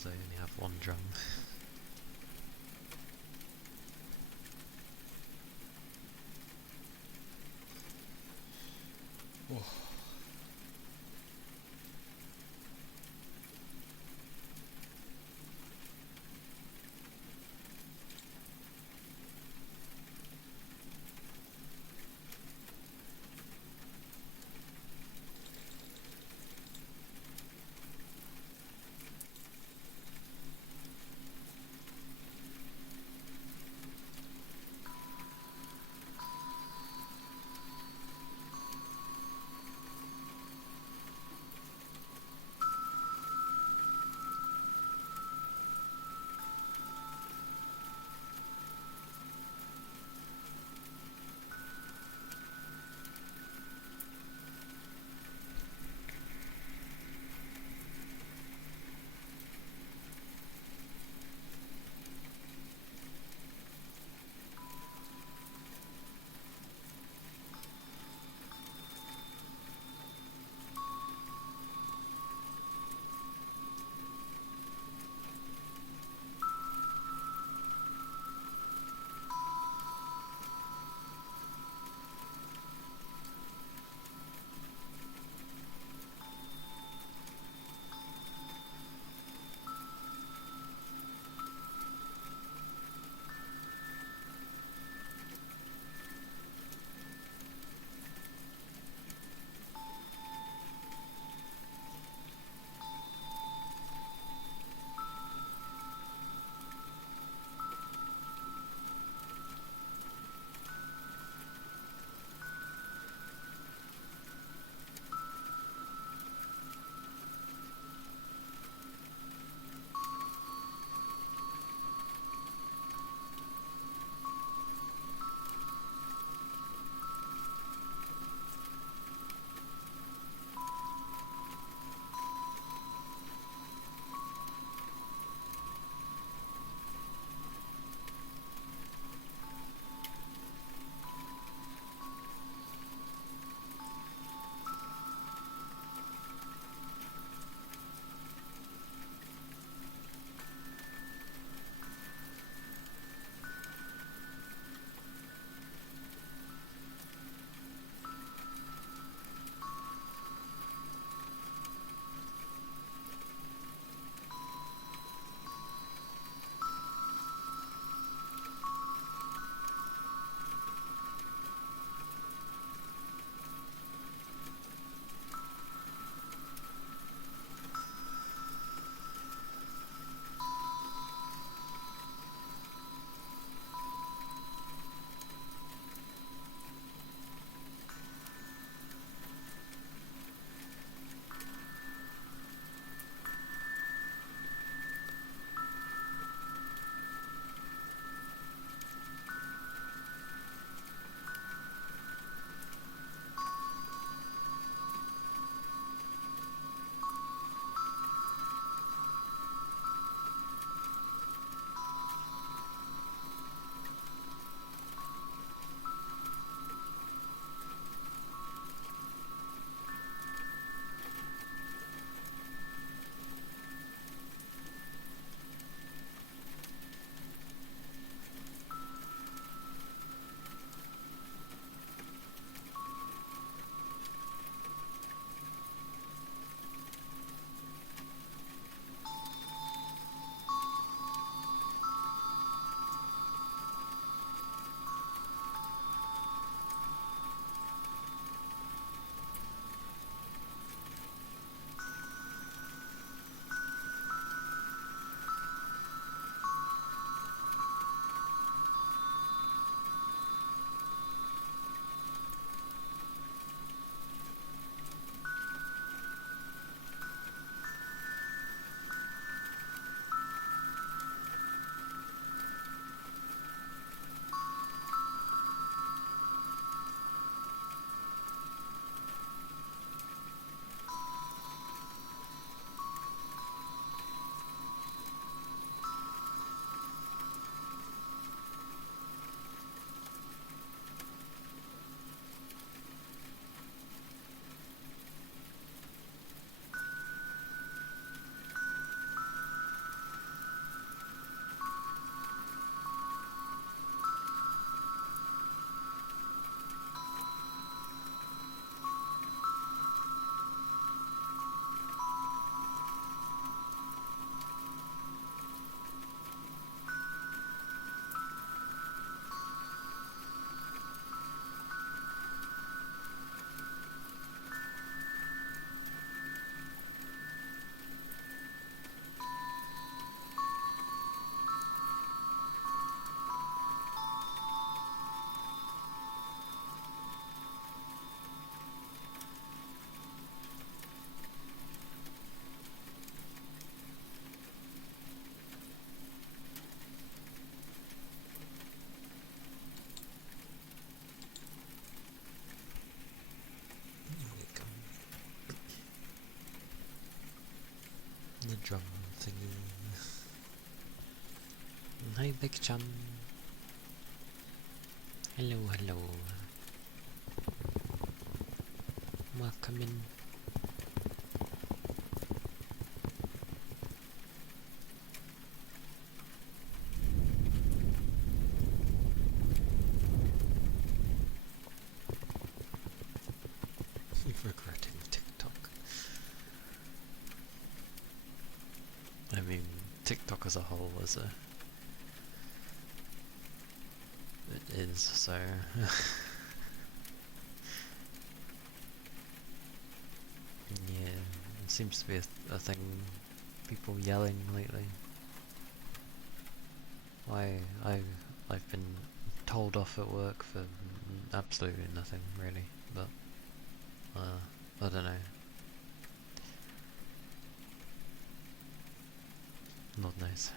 as I only have one drum. Oh. drum thingy. Hi, Big Chan. Hello, hello. Welcome in. Regretting TikTok. I mean, TikTok as a whole is it is, so... yeah, it seems to be a thing, people yelling lately. I've been told off at work for absolutely nothing, really, but, I don't know. Not nice.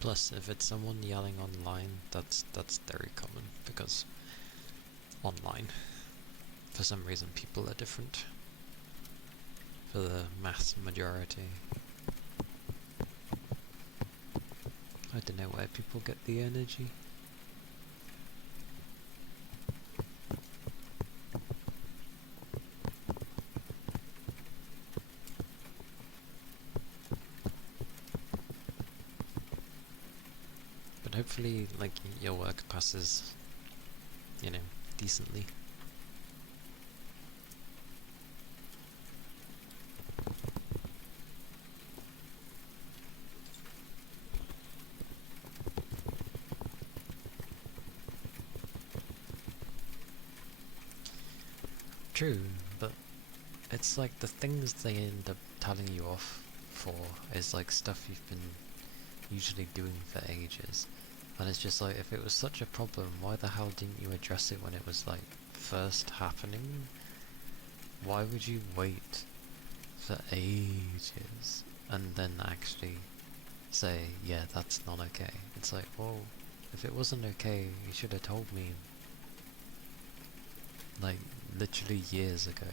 Plus, if it's someone yelling online, that's very common, because online, for some reason, people are different. For the mass majority. I don't know where people get the energy. But hopefully, like, your work passes, you know, decently. True, but it's like the things they end up telling you off for is like stuff you've been usually doing for ages. And it's just like, if it was such a problem, why the hell didn't you address it when it was like first happening? Why would you wait for ages and then actually say, yeah, that's not okay? It's like, well, if it wasn't okay, you should have told me, like, literally years ago.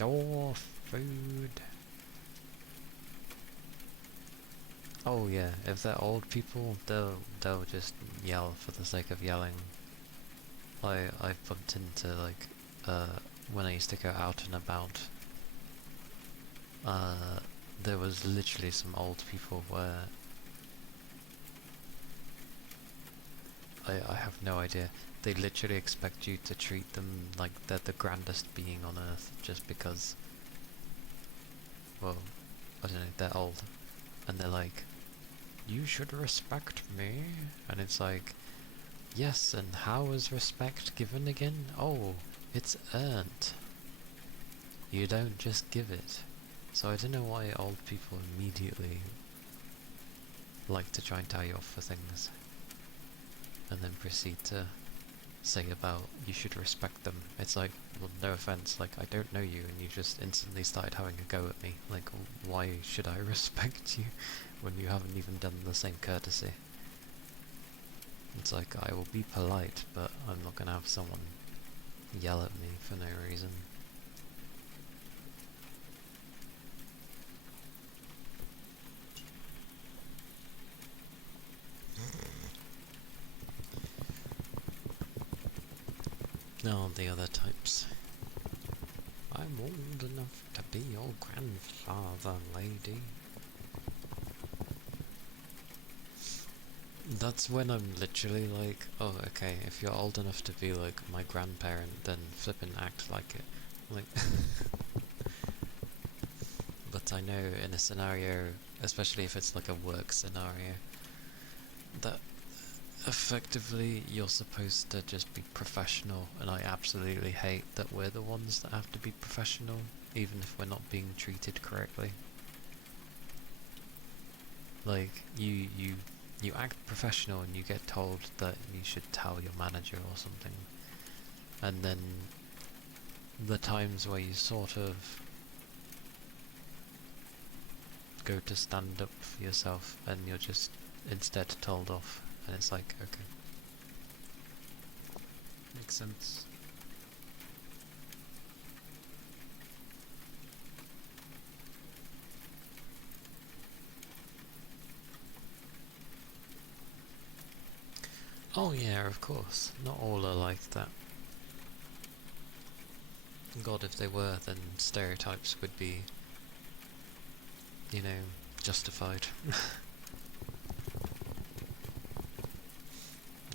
Oh, food. Oh yeah, if they're old people, they'll just yell for the sake of yelling. I've bumped into, like, when I used to go out and about, there was literally some old people where I have no idea. They literally expect you to treat them like they're the grandest being on earth just because, well, I don't know, they're old. And they're like, you should respect me. And it's like, yes, and how is respect given again? Oh, it's earned. You don't just give it. So I don't know why old people immediately like to try and tell you off for things. And then proceed to say about, you should respect them. It's like, well, no offense, like, I don't know you and you just instantly started having a go at me. Like, why should I respect you when you haven't even done the same courtesy? It's like, I will be polite, but I'm not gonna have someone yell at me for no reason. No, the other types. I'm old enough to be your grandfather, lady. That's when I'm literally like, oh, okay, if you're old enough to be like my grandparent, then flippin' act like it. Like, but I know in a scenario, especially if it's like a work scenario, that effectively you're supposed to just be professional, and I absolutely hate that we're the ones that have to be professional, even if we're not being treated correctly. Like, you you act professional and you get told that you should tell your manager or something, and then the times where you sort of go to stand up for yourself and you're just instead told off, and it's like, okay, makes sense. Oh yeah, of course, not all are like that. God, if they were, then stereotypes would be, you know, justified.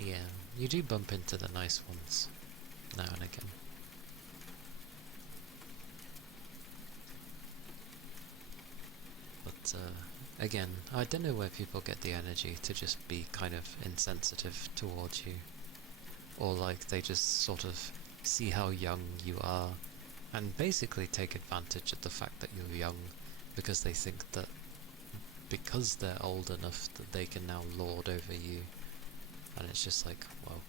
Yeah, you do bump into the nice ones now and again. But again, I don't know where people get the energy to just be kind of insensitive towards you, or like they just sort of see how young you are and basically take advantage of the fact that you're young, because they think that because they're old enough that they can now lord over you, and it's just like, well,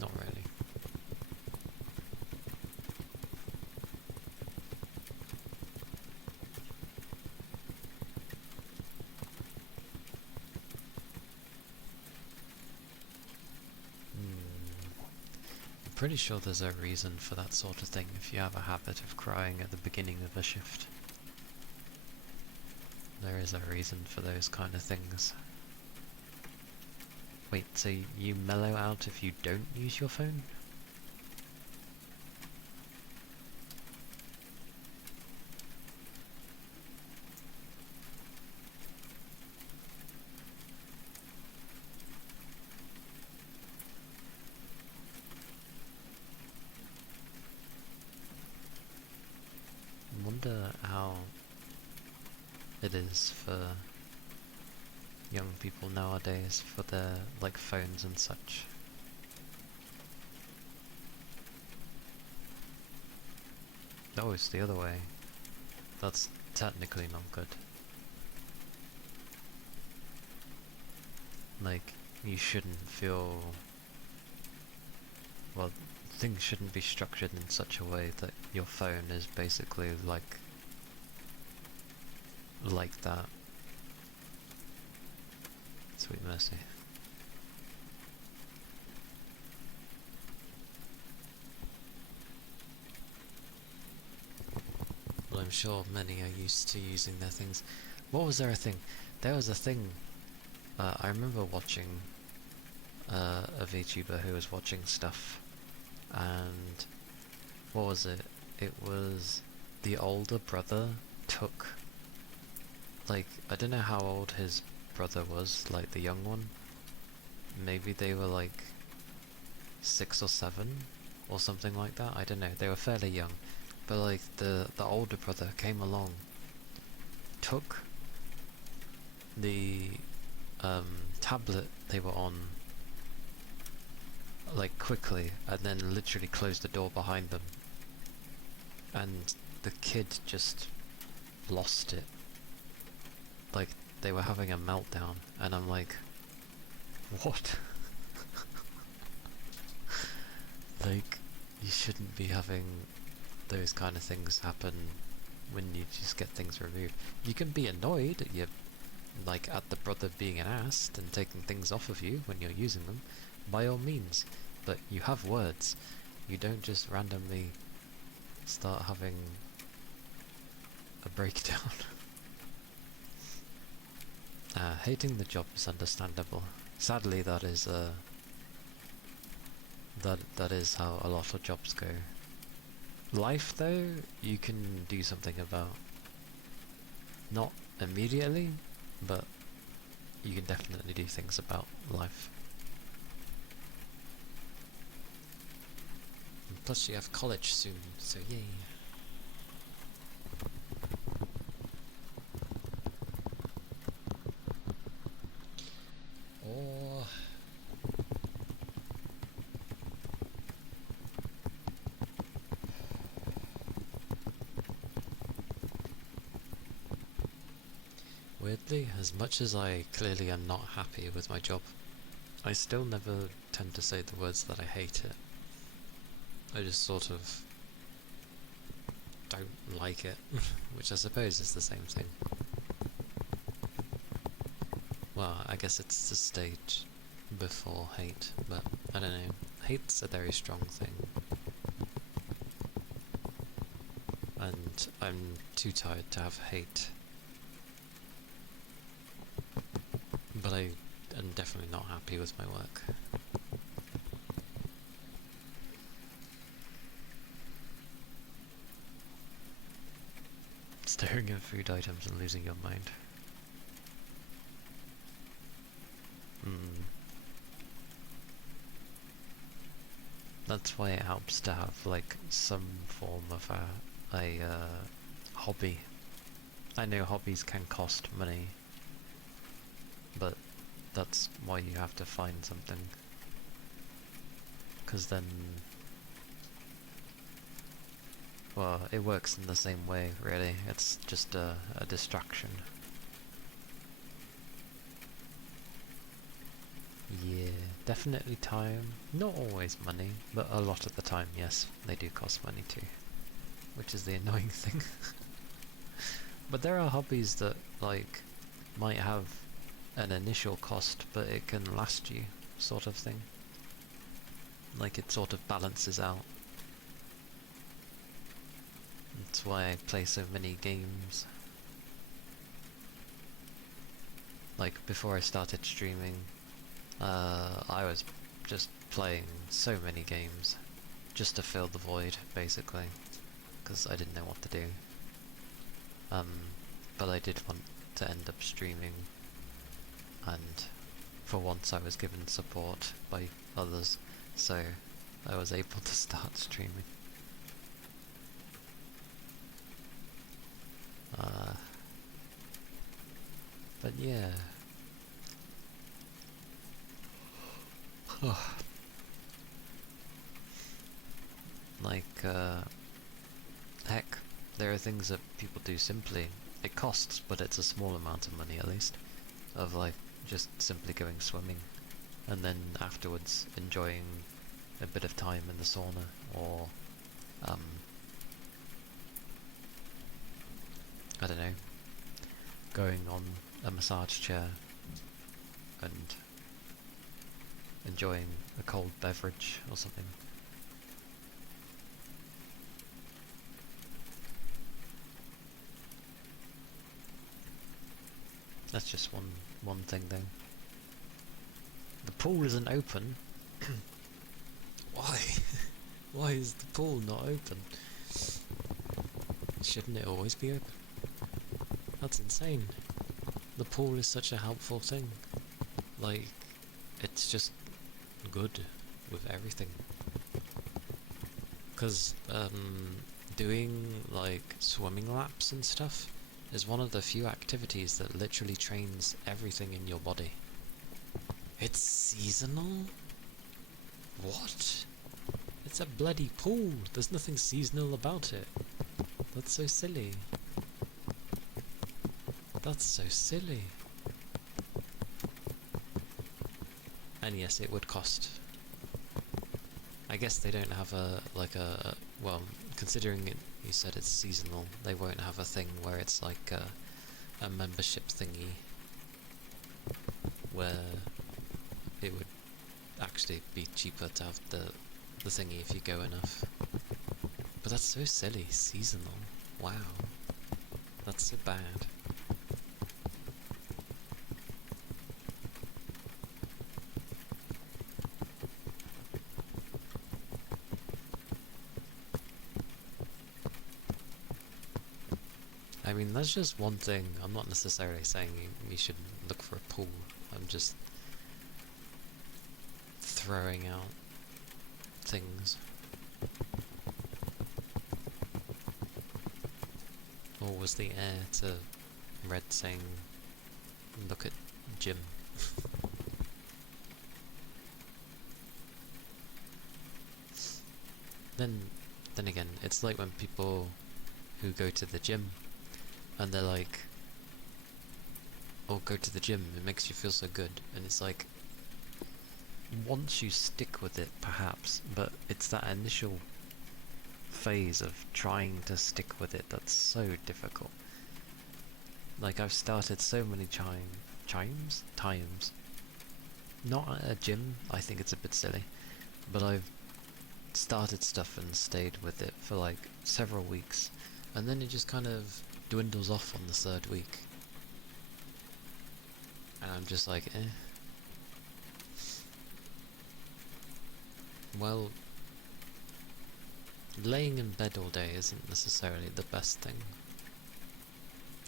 not really. I'm pretty sure there's a reason for that sort of thing if you have a habit of crying at the beginning of a shift. There is a reason for those kind of things. Wait, so you mellow out if you don't use your phone? I wonder how it is for young people nowadays for their like phones and such. Oh, it's the other way. That's technically not good. Like, you shouldn't feel... Well, things shouldn't be structured in such a way that your phone is basically like that. Sweet mercy. Well, I'm sure many are used to using their things. What was there a thing? There was a thing, I remember watching a VTuber who was watching stuff, and what was it? It was the older brother took, like, I don't know how old his brother was, like the young one. Maybe they were like 6 or 7 or something like that. I don't know. They were fairly young, but like the older brother came along, took the tablet they were on, like quickly, and then literally closed the door behind them, and the kid just lost it. Like, they were having a meltdown, and I'm like, what? Like, you shouldn't be having those kind of things happen when you just get things removed. You can be annoyed at your, like, at the brother being an ass and taking things off of you when you're using them, by all means, but you have words. You don't just randomly start having a breakdown. Hating the job is understandable. Sadly, that is that is how a lot of jobs go. Life, though, you can do something about. Not immediately, but you can definitely do things about life. And plus, you have college soon, so yay. Or weird weirdly, as much as I clearly am not happy with my job, I still never tend to say the words that I hate it. I just sort of don't like it, which I suppose is the same thing. Well, I guess it's the stage before hate, but I don't know. Hate's a very strong thing. And I'm too tired to have hate. But I am definitely not happy with my work. Staring at food items and losing your mind. That's why it helps to have like some form of a hobby. I know hobbies can cost money, but that's why you have to find something. Because then, well, it works in the same way, really. It's just a distraction. Yeah, definitely time. Not always money, but a lot of the time, yes, they do cost money too. Which is the annoying thing. But there are hobbies that, like, might have an initial cost, but it can last you, sort of thing. Like, it sort of balances out. That's why I play so many games. Like, before I started streaming, I was just playing so many games, just to fill the void, basically, because I didn't know what to do. But I did want to end up streaming, and for once I was given support by others, so I was able to start streaming. But yeah. Like, heck, there are things that people do simply. It costs, but it's a small amount of money at least. Of like, just simply going swimming. And then afterwards enjoying a bit of time in the sauna, or, I don't know, going on a massage chair and enjoying a cold beverage or something. That's just one thing though. The pool isn't open. Why? Why is the pool not open? Shouldn't it always be open? That's insane. The pool is such a helpful thing. Like, it's just good with everything. Because, doing, like, swimming laps and stuff is one of the few activities that literally trains everything in your body. It's seasonal? What? It's a bloody pool. There's nothing seasonal about it. That's so silly. That's so silly. And yes, it would cost. I guess they don't have well, considering you said it's seasonal, they won't have a thing where it's like a membership thingy where it would actually be cheaper to have the thingy if you go enough. But that's so silly. Seasonal. Wow. That's so bad. I mean, that's just one thing. I'm not necessarily saying you should look for a pool. I'm just throwing out things. Or was the heir to Red saying, look at Jim? Then again, it's like when people who go to the gym and they're like, or go to the gym, it makes you feel so good, and it's like, once you stick with it, perhaps, but it's that initial phase of trying to stick with it that's so difficult. Like, I've started so many times, not at a gym, I think it's a bit silly, but I've started stuff and stayed with it for like several weeks, and then it just kind of dwindles off on the third week, and I'm just like, eh. Well, laying in bed all day isn't necessarily the best thing,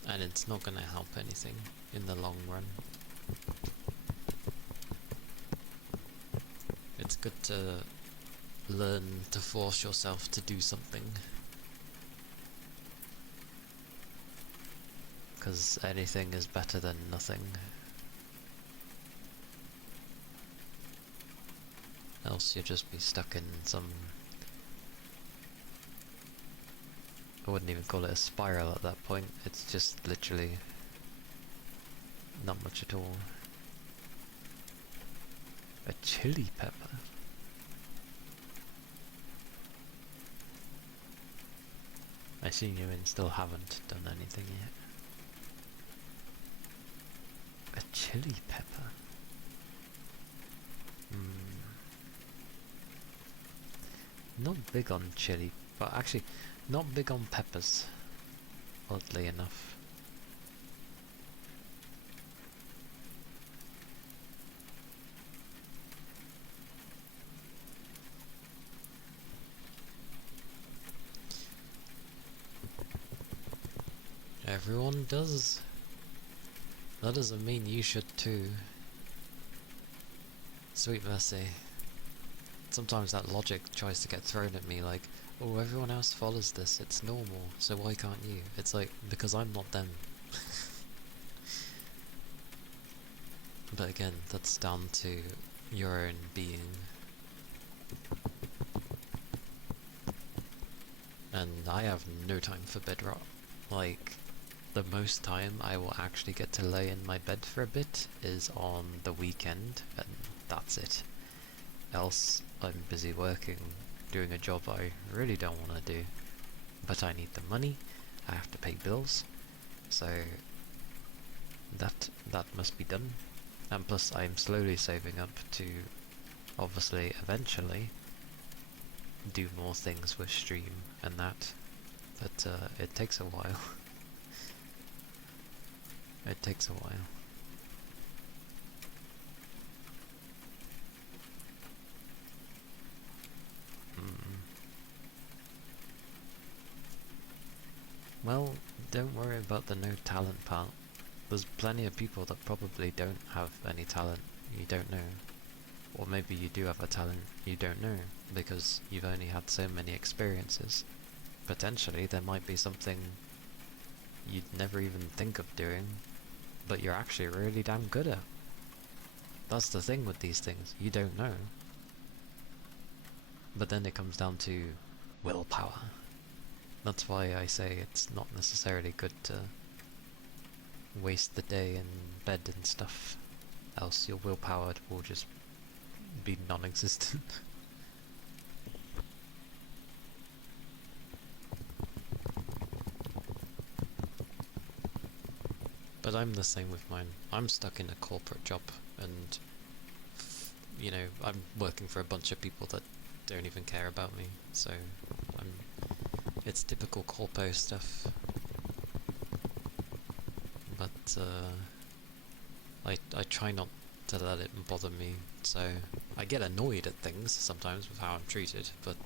and it's not going to help anything in the long run. It's good to learn to force yourself to do something, because anything is better than nothing. Else you'll just be stuck in some... I wouldn't even call it a spiral at that point, it's just literally not much at all. A chili pepper? I assume you still haven't done anything yet. A chili pepper? Not big on chili, but actually not big on peppers, oddly enough. Everyone does. That doesn't mean you should too. Sweet mercy. Sometimes that logic tries to get thrown at me like, oh, everyone else follows this, it's normal, so why can't you? It's like, because I'm not them. But again, that's down to your own being. And I have no time for bed rot. Like, the most time I will actually get to lay in my bed for a bit is on the weekend, and that's it. Else, I'm busy working, doing a job I really don't want to do. But I need the money, I have to pay bills, so that must be done. And plus I'm slowly saving up to, obviously, eventually, do more things with stream and that. But it takes a while. It takes a while. Well, don't worry about the no talent part. There's plenty of people that probably don't have any talent you don't know. Or maybe you do have a talent you don't know, because you've only had so many experiences. Potentially there might be something you'd never even think of doing, but you're actually really damn good at. That's the thing with these things, you don't know. But then it comes down to willpower. That's why I say it's not necessarily good to waste the day in bed and stuff, else your willpower will just be non-existent. But I'm the same with mine. I'm stuck in a corporate job, and you know, I'm working for a bunch of people that don't even care about me, so it's typical corpo stuff. But I try not to let it bother me, so I get annoyed at things sometimes with how I'm treated, but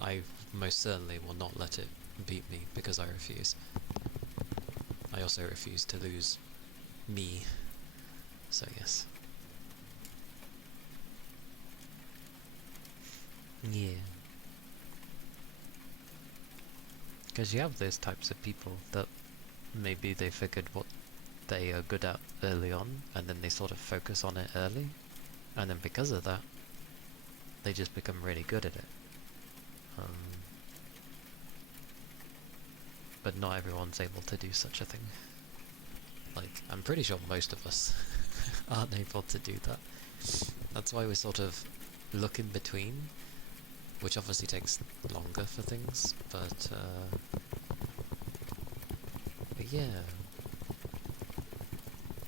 I most certainly will not let it beat me, because I refuse. I also refuse to lose me, so yes. Yeah. Because you have those types of people that maybe they figured what they are good at early on, and then they sort of focus on it early, and then because of that, they just become really good at it. But not everyone's able to do such a thing. Like, I'm pretty sure most of us aren't able to do that. That's why we sort of look in between, which obviously takes longer for things, but yeah.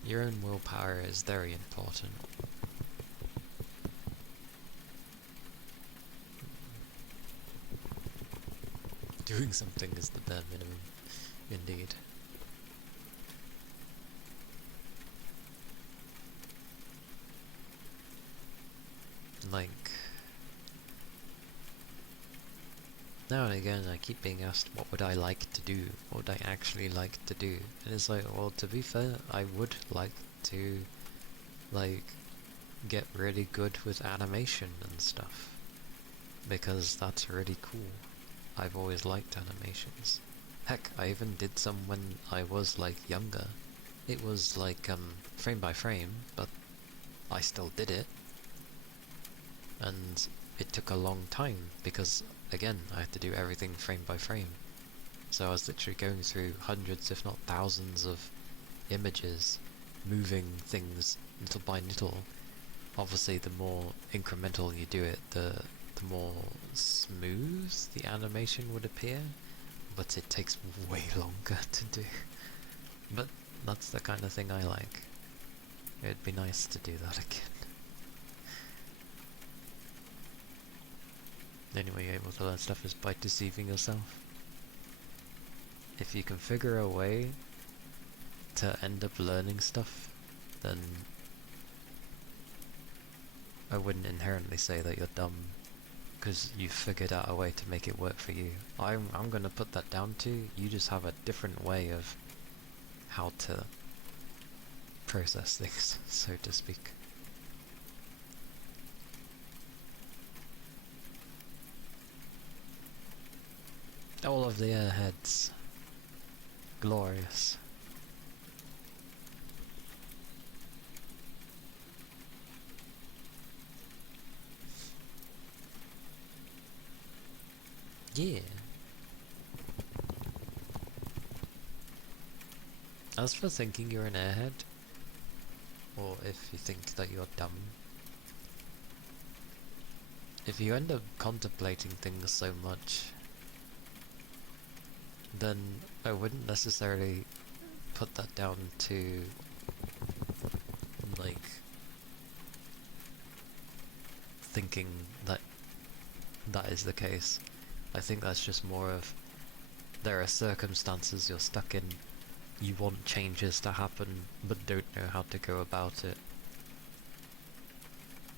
Your own willpower is very important. Doing something is the bare minimum, indeed. Like, now and again I keep being asked what would I like to do, what would I actually like to do, and it's like, well, to be fair, I would like to, like, get really good with animation and stuff, because that's really cool. I've always liked animations. Heck, I even did some when I was, like, younger. It was, like, frame by frame, but I still did it. And it took a long time, because, again, I had to do everything frame by frame. So I was literally going through hundreds, if not thousands, of images, moving things little by little. Obviously, the more incremental you do it, the more smooth the animation would appear, but it takes way longer to do. But that's the kind of thing I like. It'd be nice to do that again. The only way you're able to learn stuff is by deceiving yourself. If you can figure a way to end up learning stuff, then I wouldn't inherently say that you're dumb, because you've figured out a way to make it work for you. I'm gonna put that down to you just have a different way of how to process things, so to speak. All of the airheads. Glorious. Yeah. As for thinking you're an airhead, or if you think that you're dumb, if you end up contemplating things so much, then I wouldn't necessarily put that down to, like, thinking that that is the case. I think that's just more of, there are circumstances you're stuck in, you want changes to happen, but don't know how to go about it.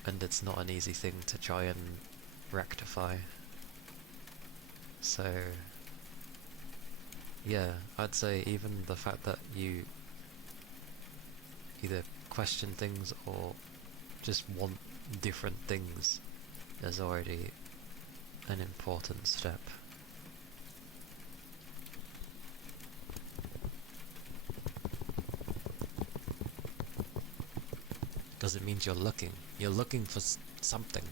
And it's not an easy thing to try and rectify. So, yeah, I'd say even the fact that you either question things or just want different things is already an important step. Because it means you're looking for something.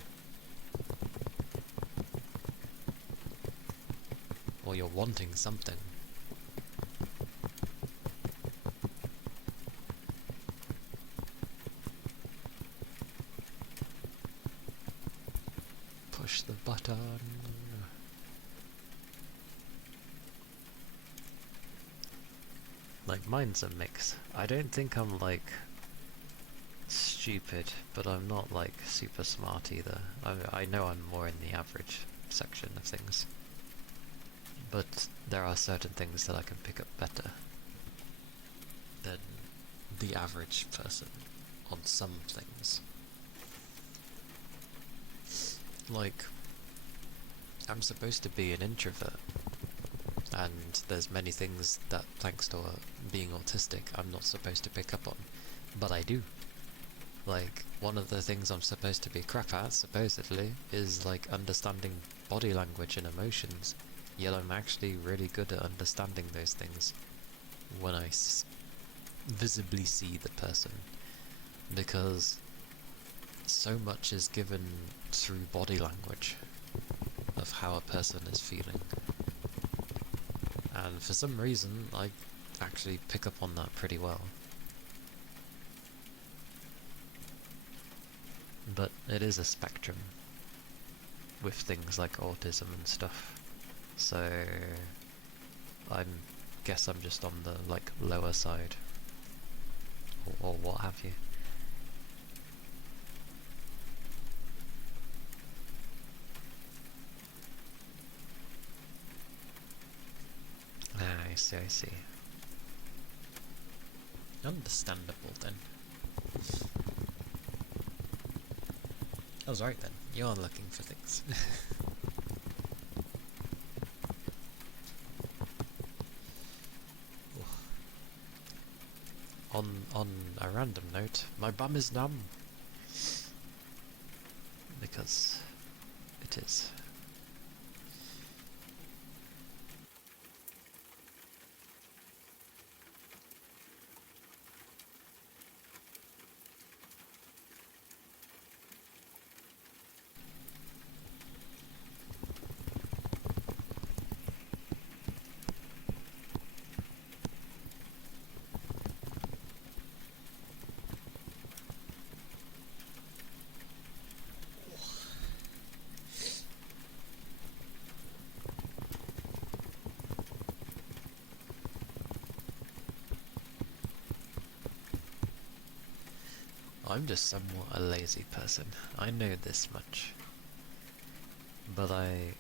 Or you're wanting something. Push the button. Like, mine's a mix. I don't think I'm, like, stupid, but I'm not, like, super smart either. I know I'm more in the average section of things. But there are certain things that I can pick up better than the average person on some things. Like, I'm supposed to be an introvert, and there's many things that, thanks to being autistic, I'm not supposed to pick up on, but I do. Like, one of the things I'm supposed to be crap at, supposedly, is, like, understanding body language and emotions, yet I'm actually really good at understanding those things when I visibly see the person, because so much is given through body language of how a person is feeling, and for some reason I actually pick up on that pretty well. But it is a spectrum with things like autism and stuff. So guess I'm just on the like lower side, or what have you. Ah, I see, I see. Understandable then. I was right then, you're looking for things. On a random note, my bum is numb. Because it is. I'm just somewhat a lazy person. I know this much. But I'm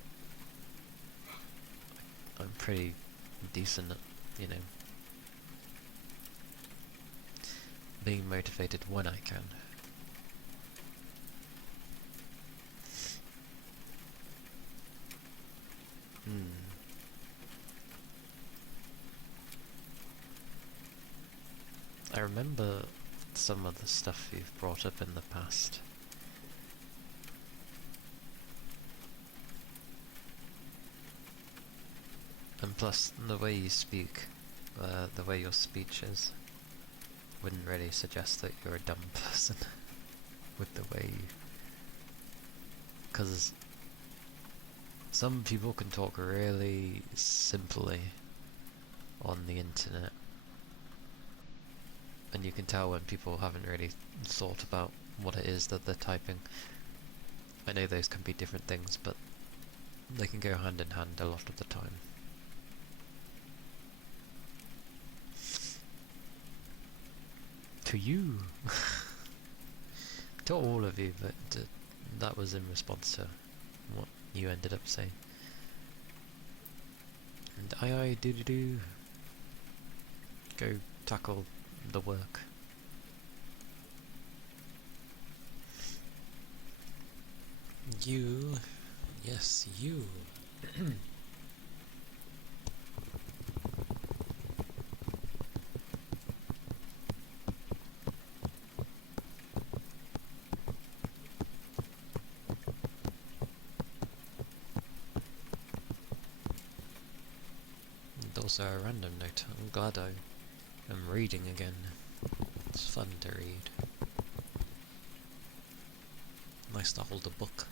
pretty decent at, you know, being motivated when I can. I remember some of the stuff you've brought up in the past. And plus, the way you speak, the way your speech is, wouldn't really suggest that you're a dumb person. With the way you... Because some people can talk really simply on the internet. And you can tell when people haven't really thought about what it is that they're typing. I know those can be different things, but they can go hand in hand a lot of the time. To you! To all of you, but that was in response to what you ended up saying. And I do. Go tackle the work. You, yes, you. And also a random note, I'm glad I am reading again. It's fun to read. Nice to hold a book.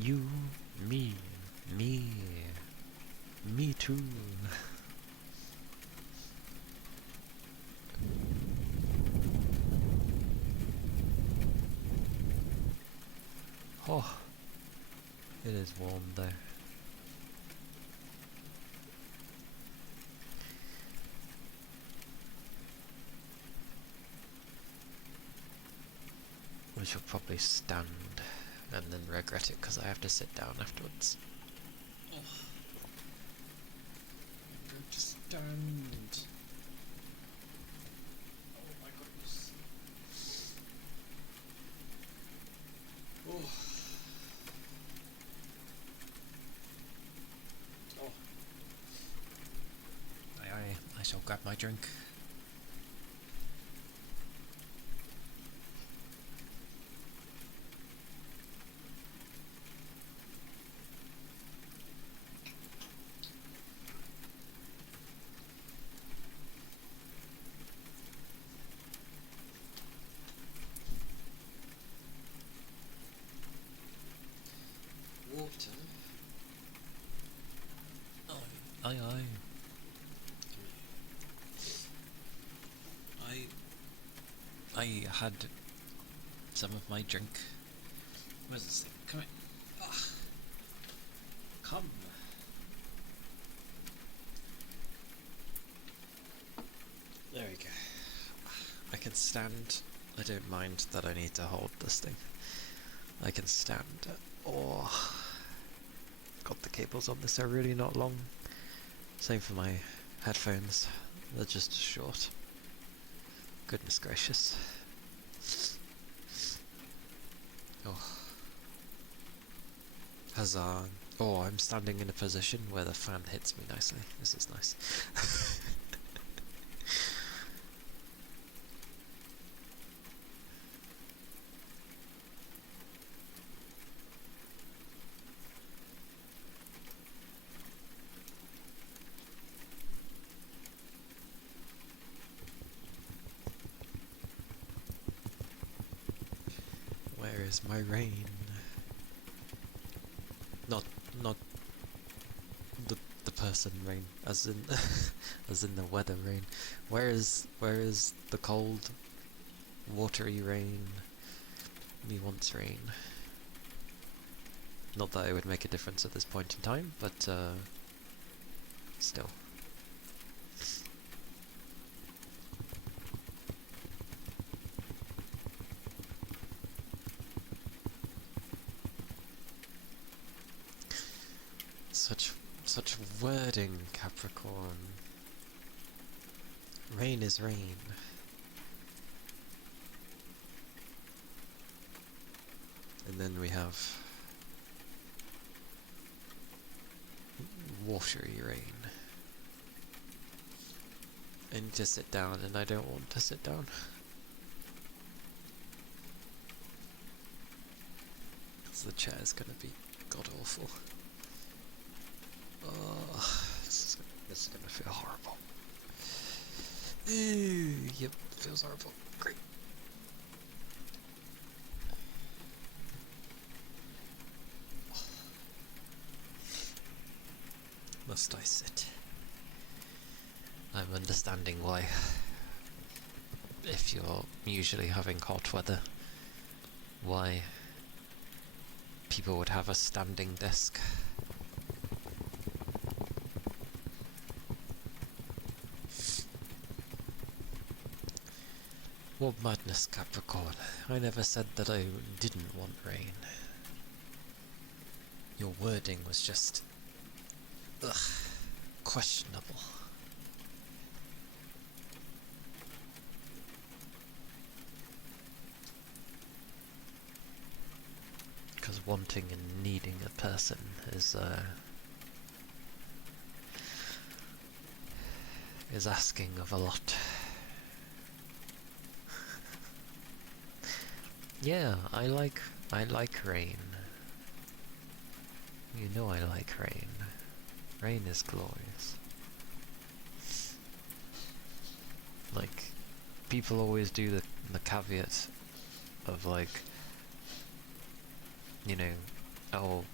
You, me too. Oh, it is warm there. We shall probably stand and then regret it because I have to sit down afterwards. Oh. I'm going to stand. Oh my goodness. Oh. Oh. I shall grab my drink. Water. Aye, aye. I had some of my drink. Where's this thing? Come here. Ah. Come. There we go. I can stand. I don't mind that I need to hold this thing. I can stand. Oh. God, the cables on this are really not long. Same for my headphones. They're just short. Goodness gracious. Oh. Huzzah. Oh, I'm standing in a position where the fan hits me nicely. This is nice. Where is my rain? Not the person rain, as in as in the weather rain. Where is the cold, watery rain? Me wants rain. Not that it would make a difference at this point in time, but still. Such wording, Capricorn. Rain is rain. And then we have watery rain. I need to sit down and I don't want to sit down. Because the chair is going to be god awful. Oh, this is going to feel horrible. Ooh, yep, feels horrible. Great. Must I sit? I'm understanding why, if you're usually having hot weather, why people would have a standing desk. What madness, Capricorn. I never said that I didn't want rain. Your wording was just... ugh, questionable. Because wanting and needing a person is asking of a lot. Yeah, I like rain. You know I like rain. Rain is glorious. Like, people always do the caveat of like, you know, oh,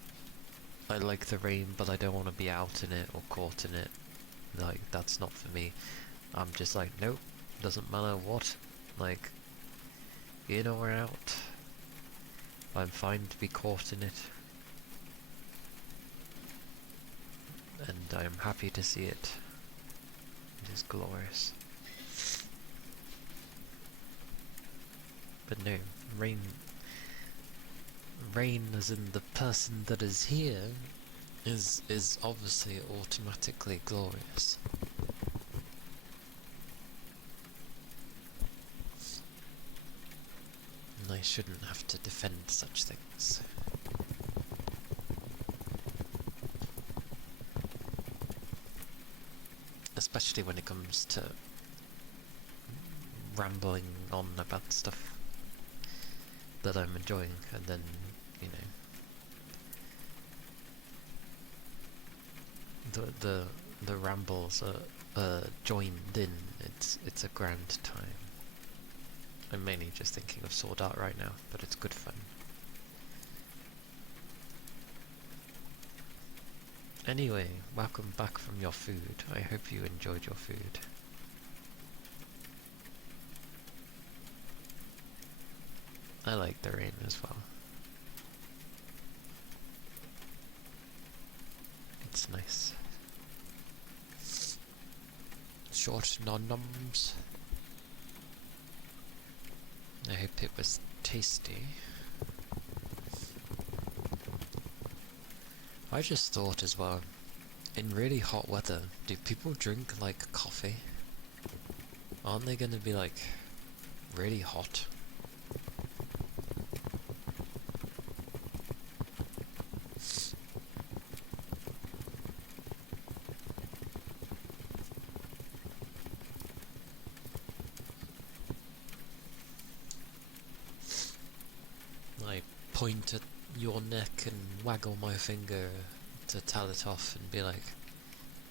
I like the rain but I don't want to be out in it or caught in it. Like, that's not for me. I'm just like, nope, doesn't matter what. Like, in or out, I'm fine to be caught in it. And I'm happy to see it. It is glorious. But no, rain as in the person that is here is obviously automatically glorious. And I shouldn't have to defend such things. Especially when it comes to rambling on about stuff that I'm enjoying, and then, you know, the rambles are joined in. It's a grand time. I'm mainly just thinking of Sword Art right now, but it's good fun. Anyway, welcome back from your food. I hope you enjoyed your food. I like the rain as well. It's nice. Short non-noms. I hope it was tasty. I just thought as well, in really hot weather, do people drink like coffee? Aren't they gonna be like really hot? I point at your neck and waggle my finger to tell it off and be like,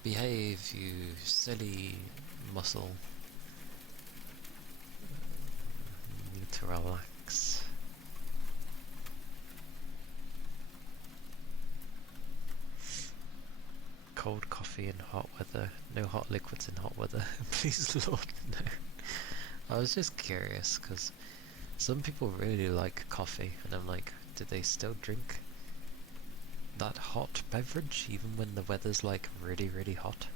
behave, you silly muscle. You need to relax. Cold coffee in hot weather. No hot liquids in hot weather. Please, Lord, no. I was just curious, because some people really like coffee, and I'm like, do they still drink that hot beverage even when the weather's like really, really hot?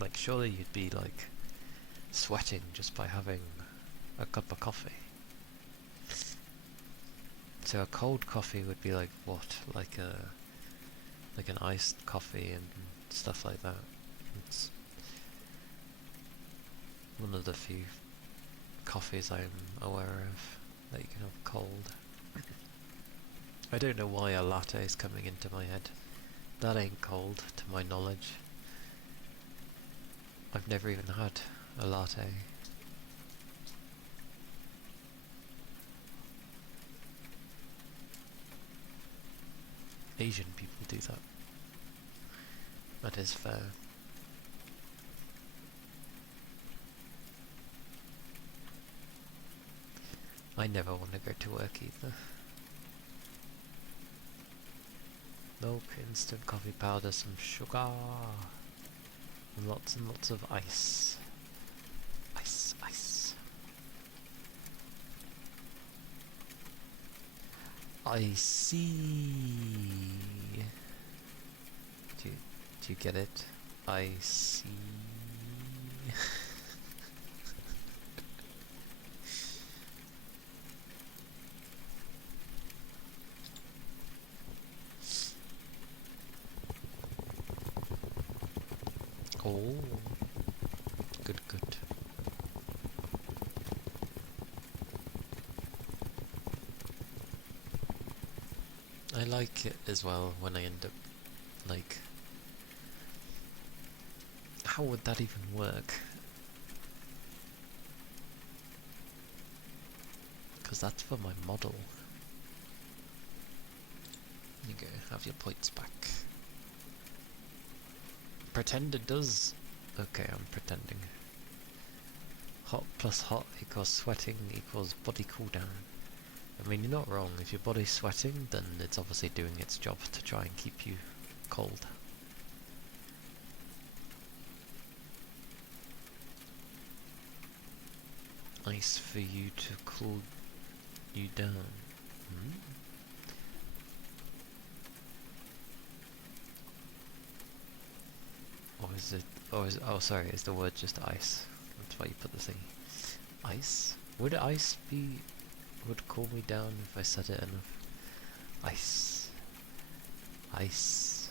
Like, surely you'd be like sweating just by having a cup of coffee. So a cold coffee would be like what? Like an iced coffee and stuff like that. It's one of the few coffees I'm aware of that you can have cold. I don't know why a latte is coming into my head. That ain't cold, to my knowledge. I've never even had a latte. Asian people do that. That is fair. I never want to go to work either. Milk, instant coffee powder, some sugar, and lots of ice. Ice, ice. I see. Do you get it? I see. Oh, good, good. I like it as well when I end up, like, how would that even work? Because that's for my model. There you go, have your points back. Pretend it does. Okay, I'm pretending. Hot plus hot equals sweating equals body cooldown. I mean, you're not wrong. If your body's sweating, then it's obviously doing its job to try and keep you cold. Ice for you to cool you down. Hmm? Or is it? Oh, sorry. Is the word just ice? That's why you put the thing. Ice? Would ice be? Would cool me down if I said it enough? Ice. Ice.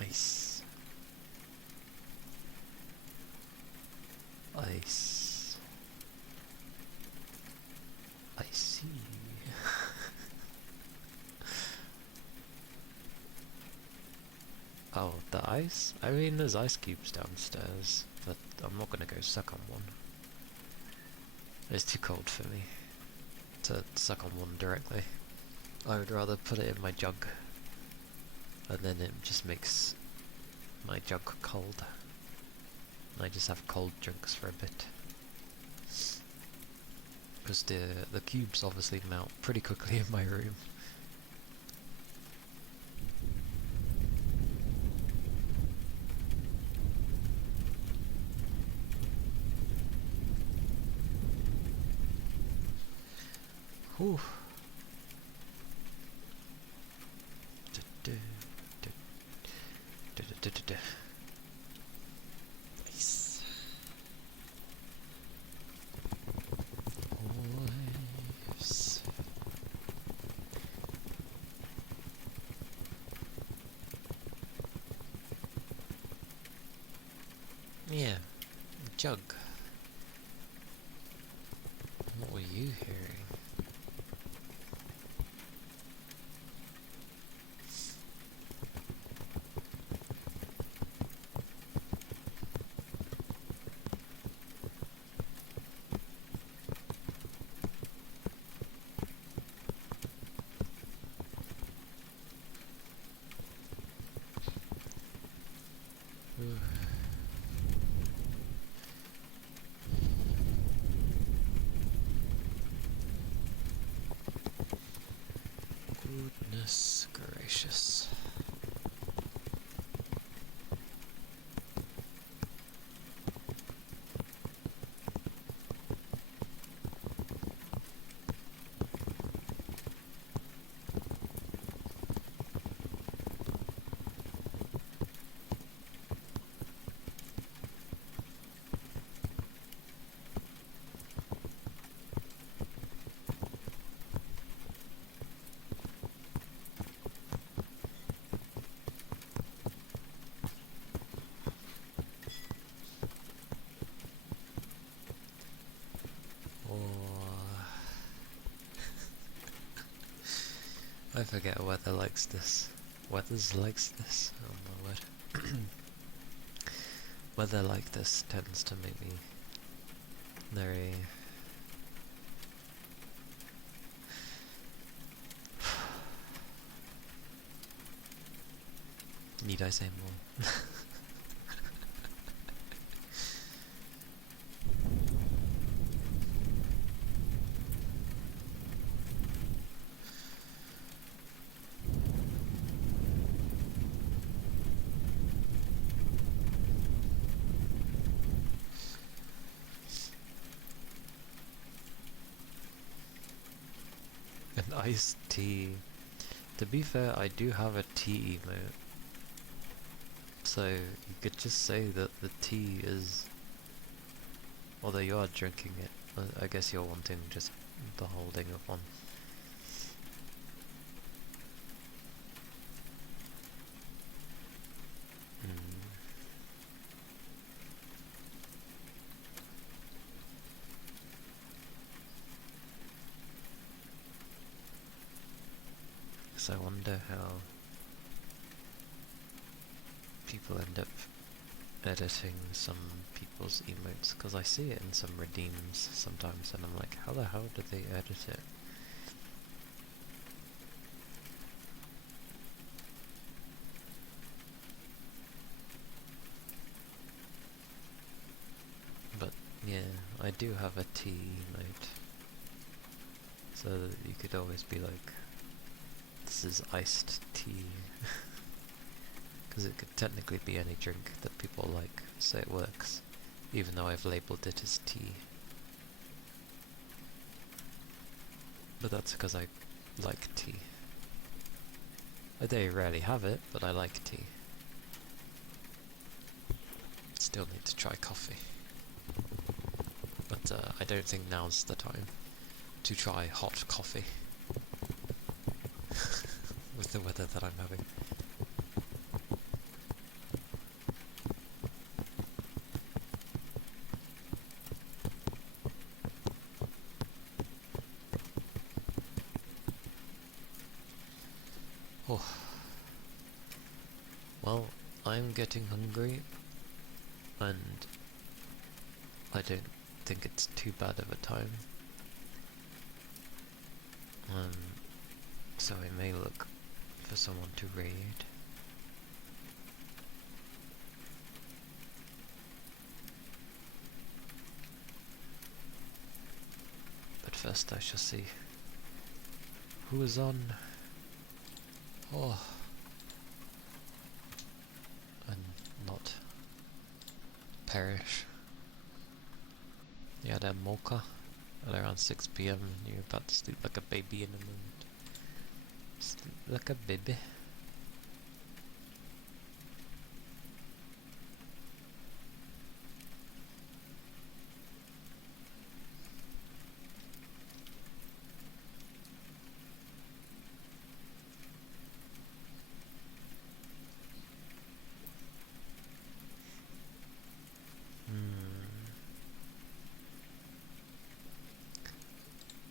Ice. Ice. I see. Oh, the ice? I mean, there's ice cubes downstairs, but I'm not gonna go suck on one. It's too cold for me to suck on one directly. I would rather put it in my jug, and then it just makes my jug cold. And I just have cold drinks for a bit. Because the cubes obviously melt pretty quickly in my room. Ooh. Nice. Waves. Yeah, jug. What were you hearing? Goodness gracious. I forget weather likes this. Weathers likes this? Oh my word. Weather like this tends to make me very... Need I say more? An iced tea. To be fair, I do have a tea emote. So you could just say that the tea is... Although you are drinking it, I guess you're wanting just the holding of one. So I wonder how people end up editing some people's emotes, because I see it in some redeems sometimes and I'm like, how the hell did they edit it? But yeah, I do have a tea emote, so that you could always be like, this is iced tea. Because it could technically be any drink that people like, so it works, even though I've labelled it as tea. But that's because I like tea. I very rarely have it, but I like tea. Still need to try coffee. But I don't think now's the time to try hot coffee. With the weather that I'm having. Oh. Well, I'm getting hungry, and I don't think it's too bad of a time. So I may look for someone to raid. But first I shall see who is on. Oh. And not perish. Yeah, that mocha. at around 6 p.m. and you're about to sleep like a baby in a moment. Sleep like a baby.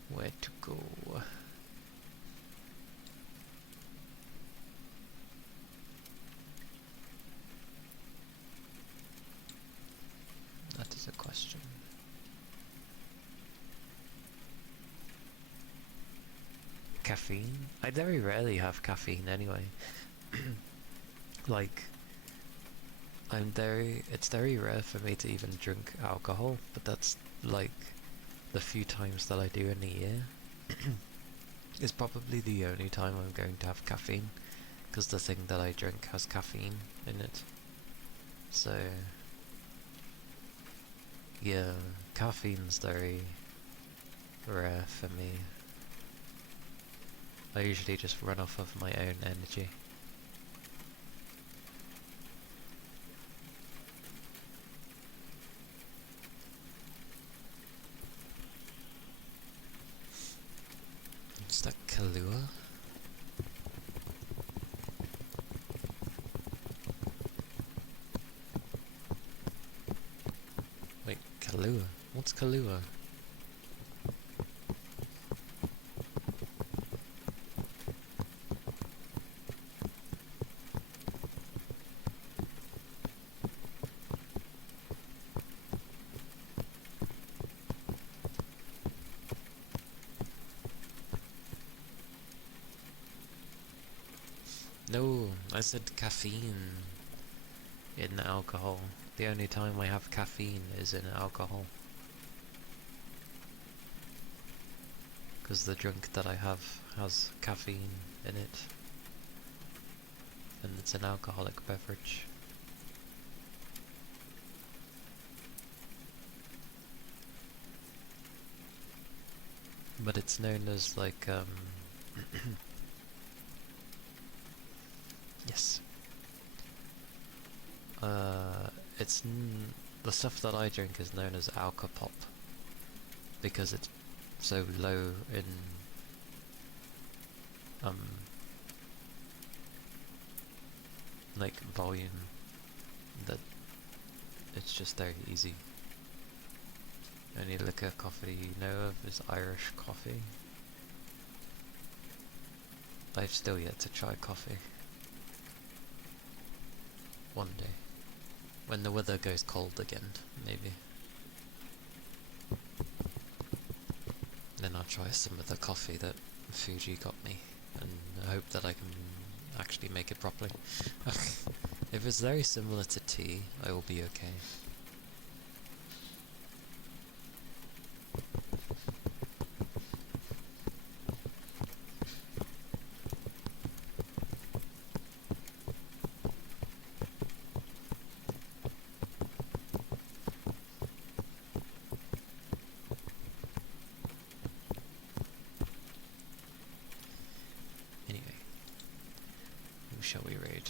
Where to go? That is a question. Caffeine? I very rarely have caffeine anyway. Like, it's very rare for me to even drink alcohol, but that's like the few times that I do in a year. It's probably the only time I'm going to have caffeine, because the thing that I drink has caffeine in it. So, yeah, caffeine's very rare for me. I usually just run off of my own energy. Is that Kahlua? Wait, Kahlua? What's Kahlua? No, I said caffeine in alcohol. The only time I have caffeine is in alcohol. Because the drink that I have has caffeine in it. And it's an alcoholic beverage. But it's known as like, yes. The stuff that I drink is known as Alcopop because it's so low in like volume that it's just very easy. Only liquor coffee you know of is Irish coffee. I've still yet to try coffee. One day. When the weather goes cold again, maybe. Then I'll try some of the coffee that Fuji got me, and I hope that I can actually make it properly. If it's very similar to tea, I will be okay. Shall we raid?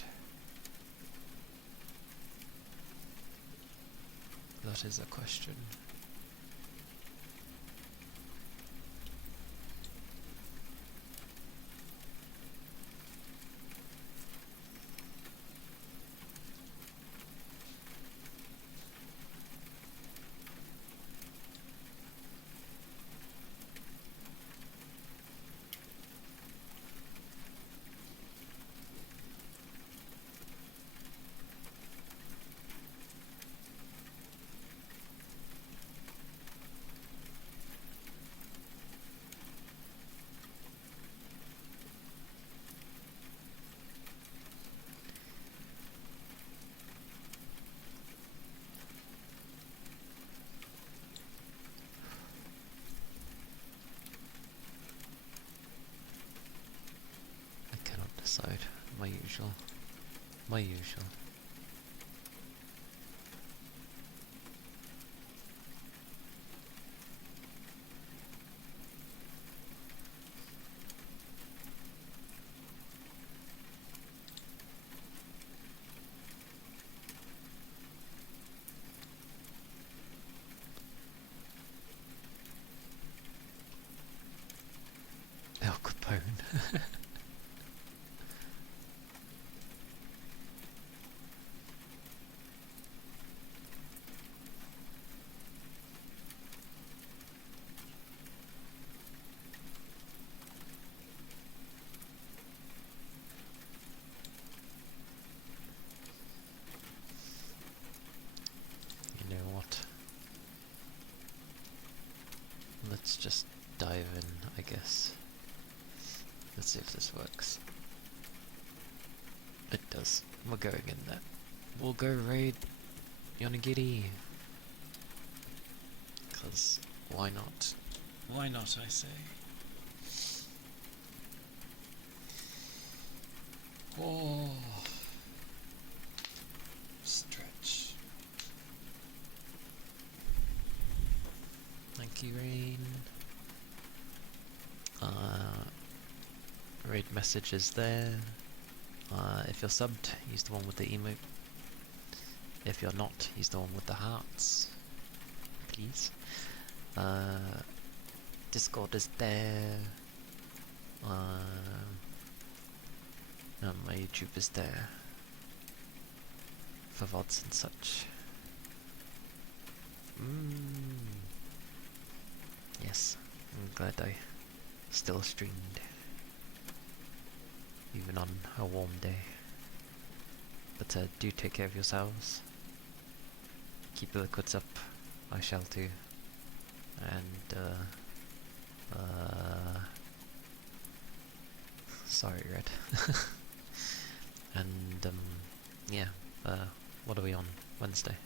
That is a question. Decide. My usual. My usual. just dive in, I guess. Let's see if this works. It does. We're going in there. We'll go raid Yonagiri. Cause why not? Why not, I say? Oh, stretch. Thank you, Rain. Raid messages there. If you're subbed, use the one with the emote. If you're not, use the one with the hearts. Please. Discord is there. And my YouTube is there. For VODs and such. Yes, I'm glad I still streamed. Even on a warm day. But do take care of yourselves. Keep the liquids up. I shall too. And sorry, Red. And yeah. What are we on? Wednesday.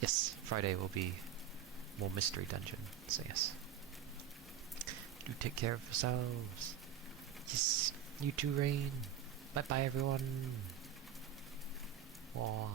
Yes, Friday will be more mystery dungeon. So yes. Do take care of yourselves. Yes. You too, Rain. Bye bye, everyone. Wow.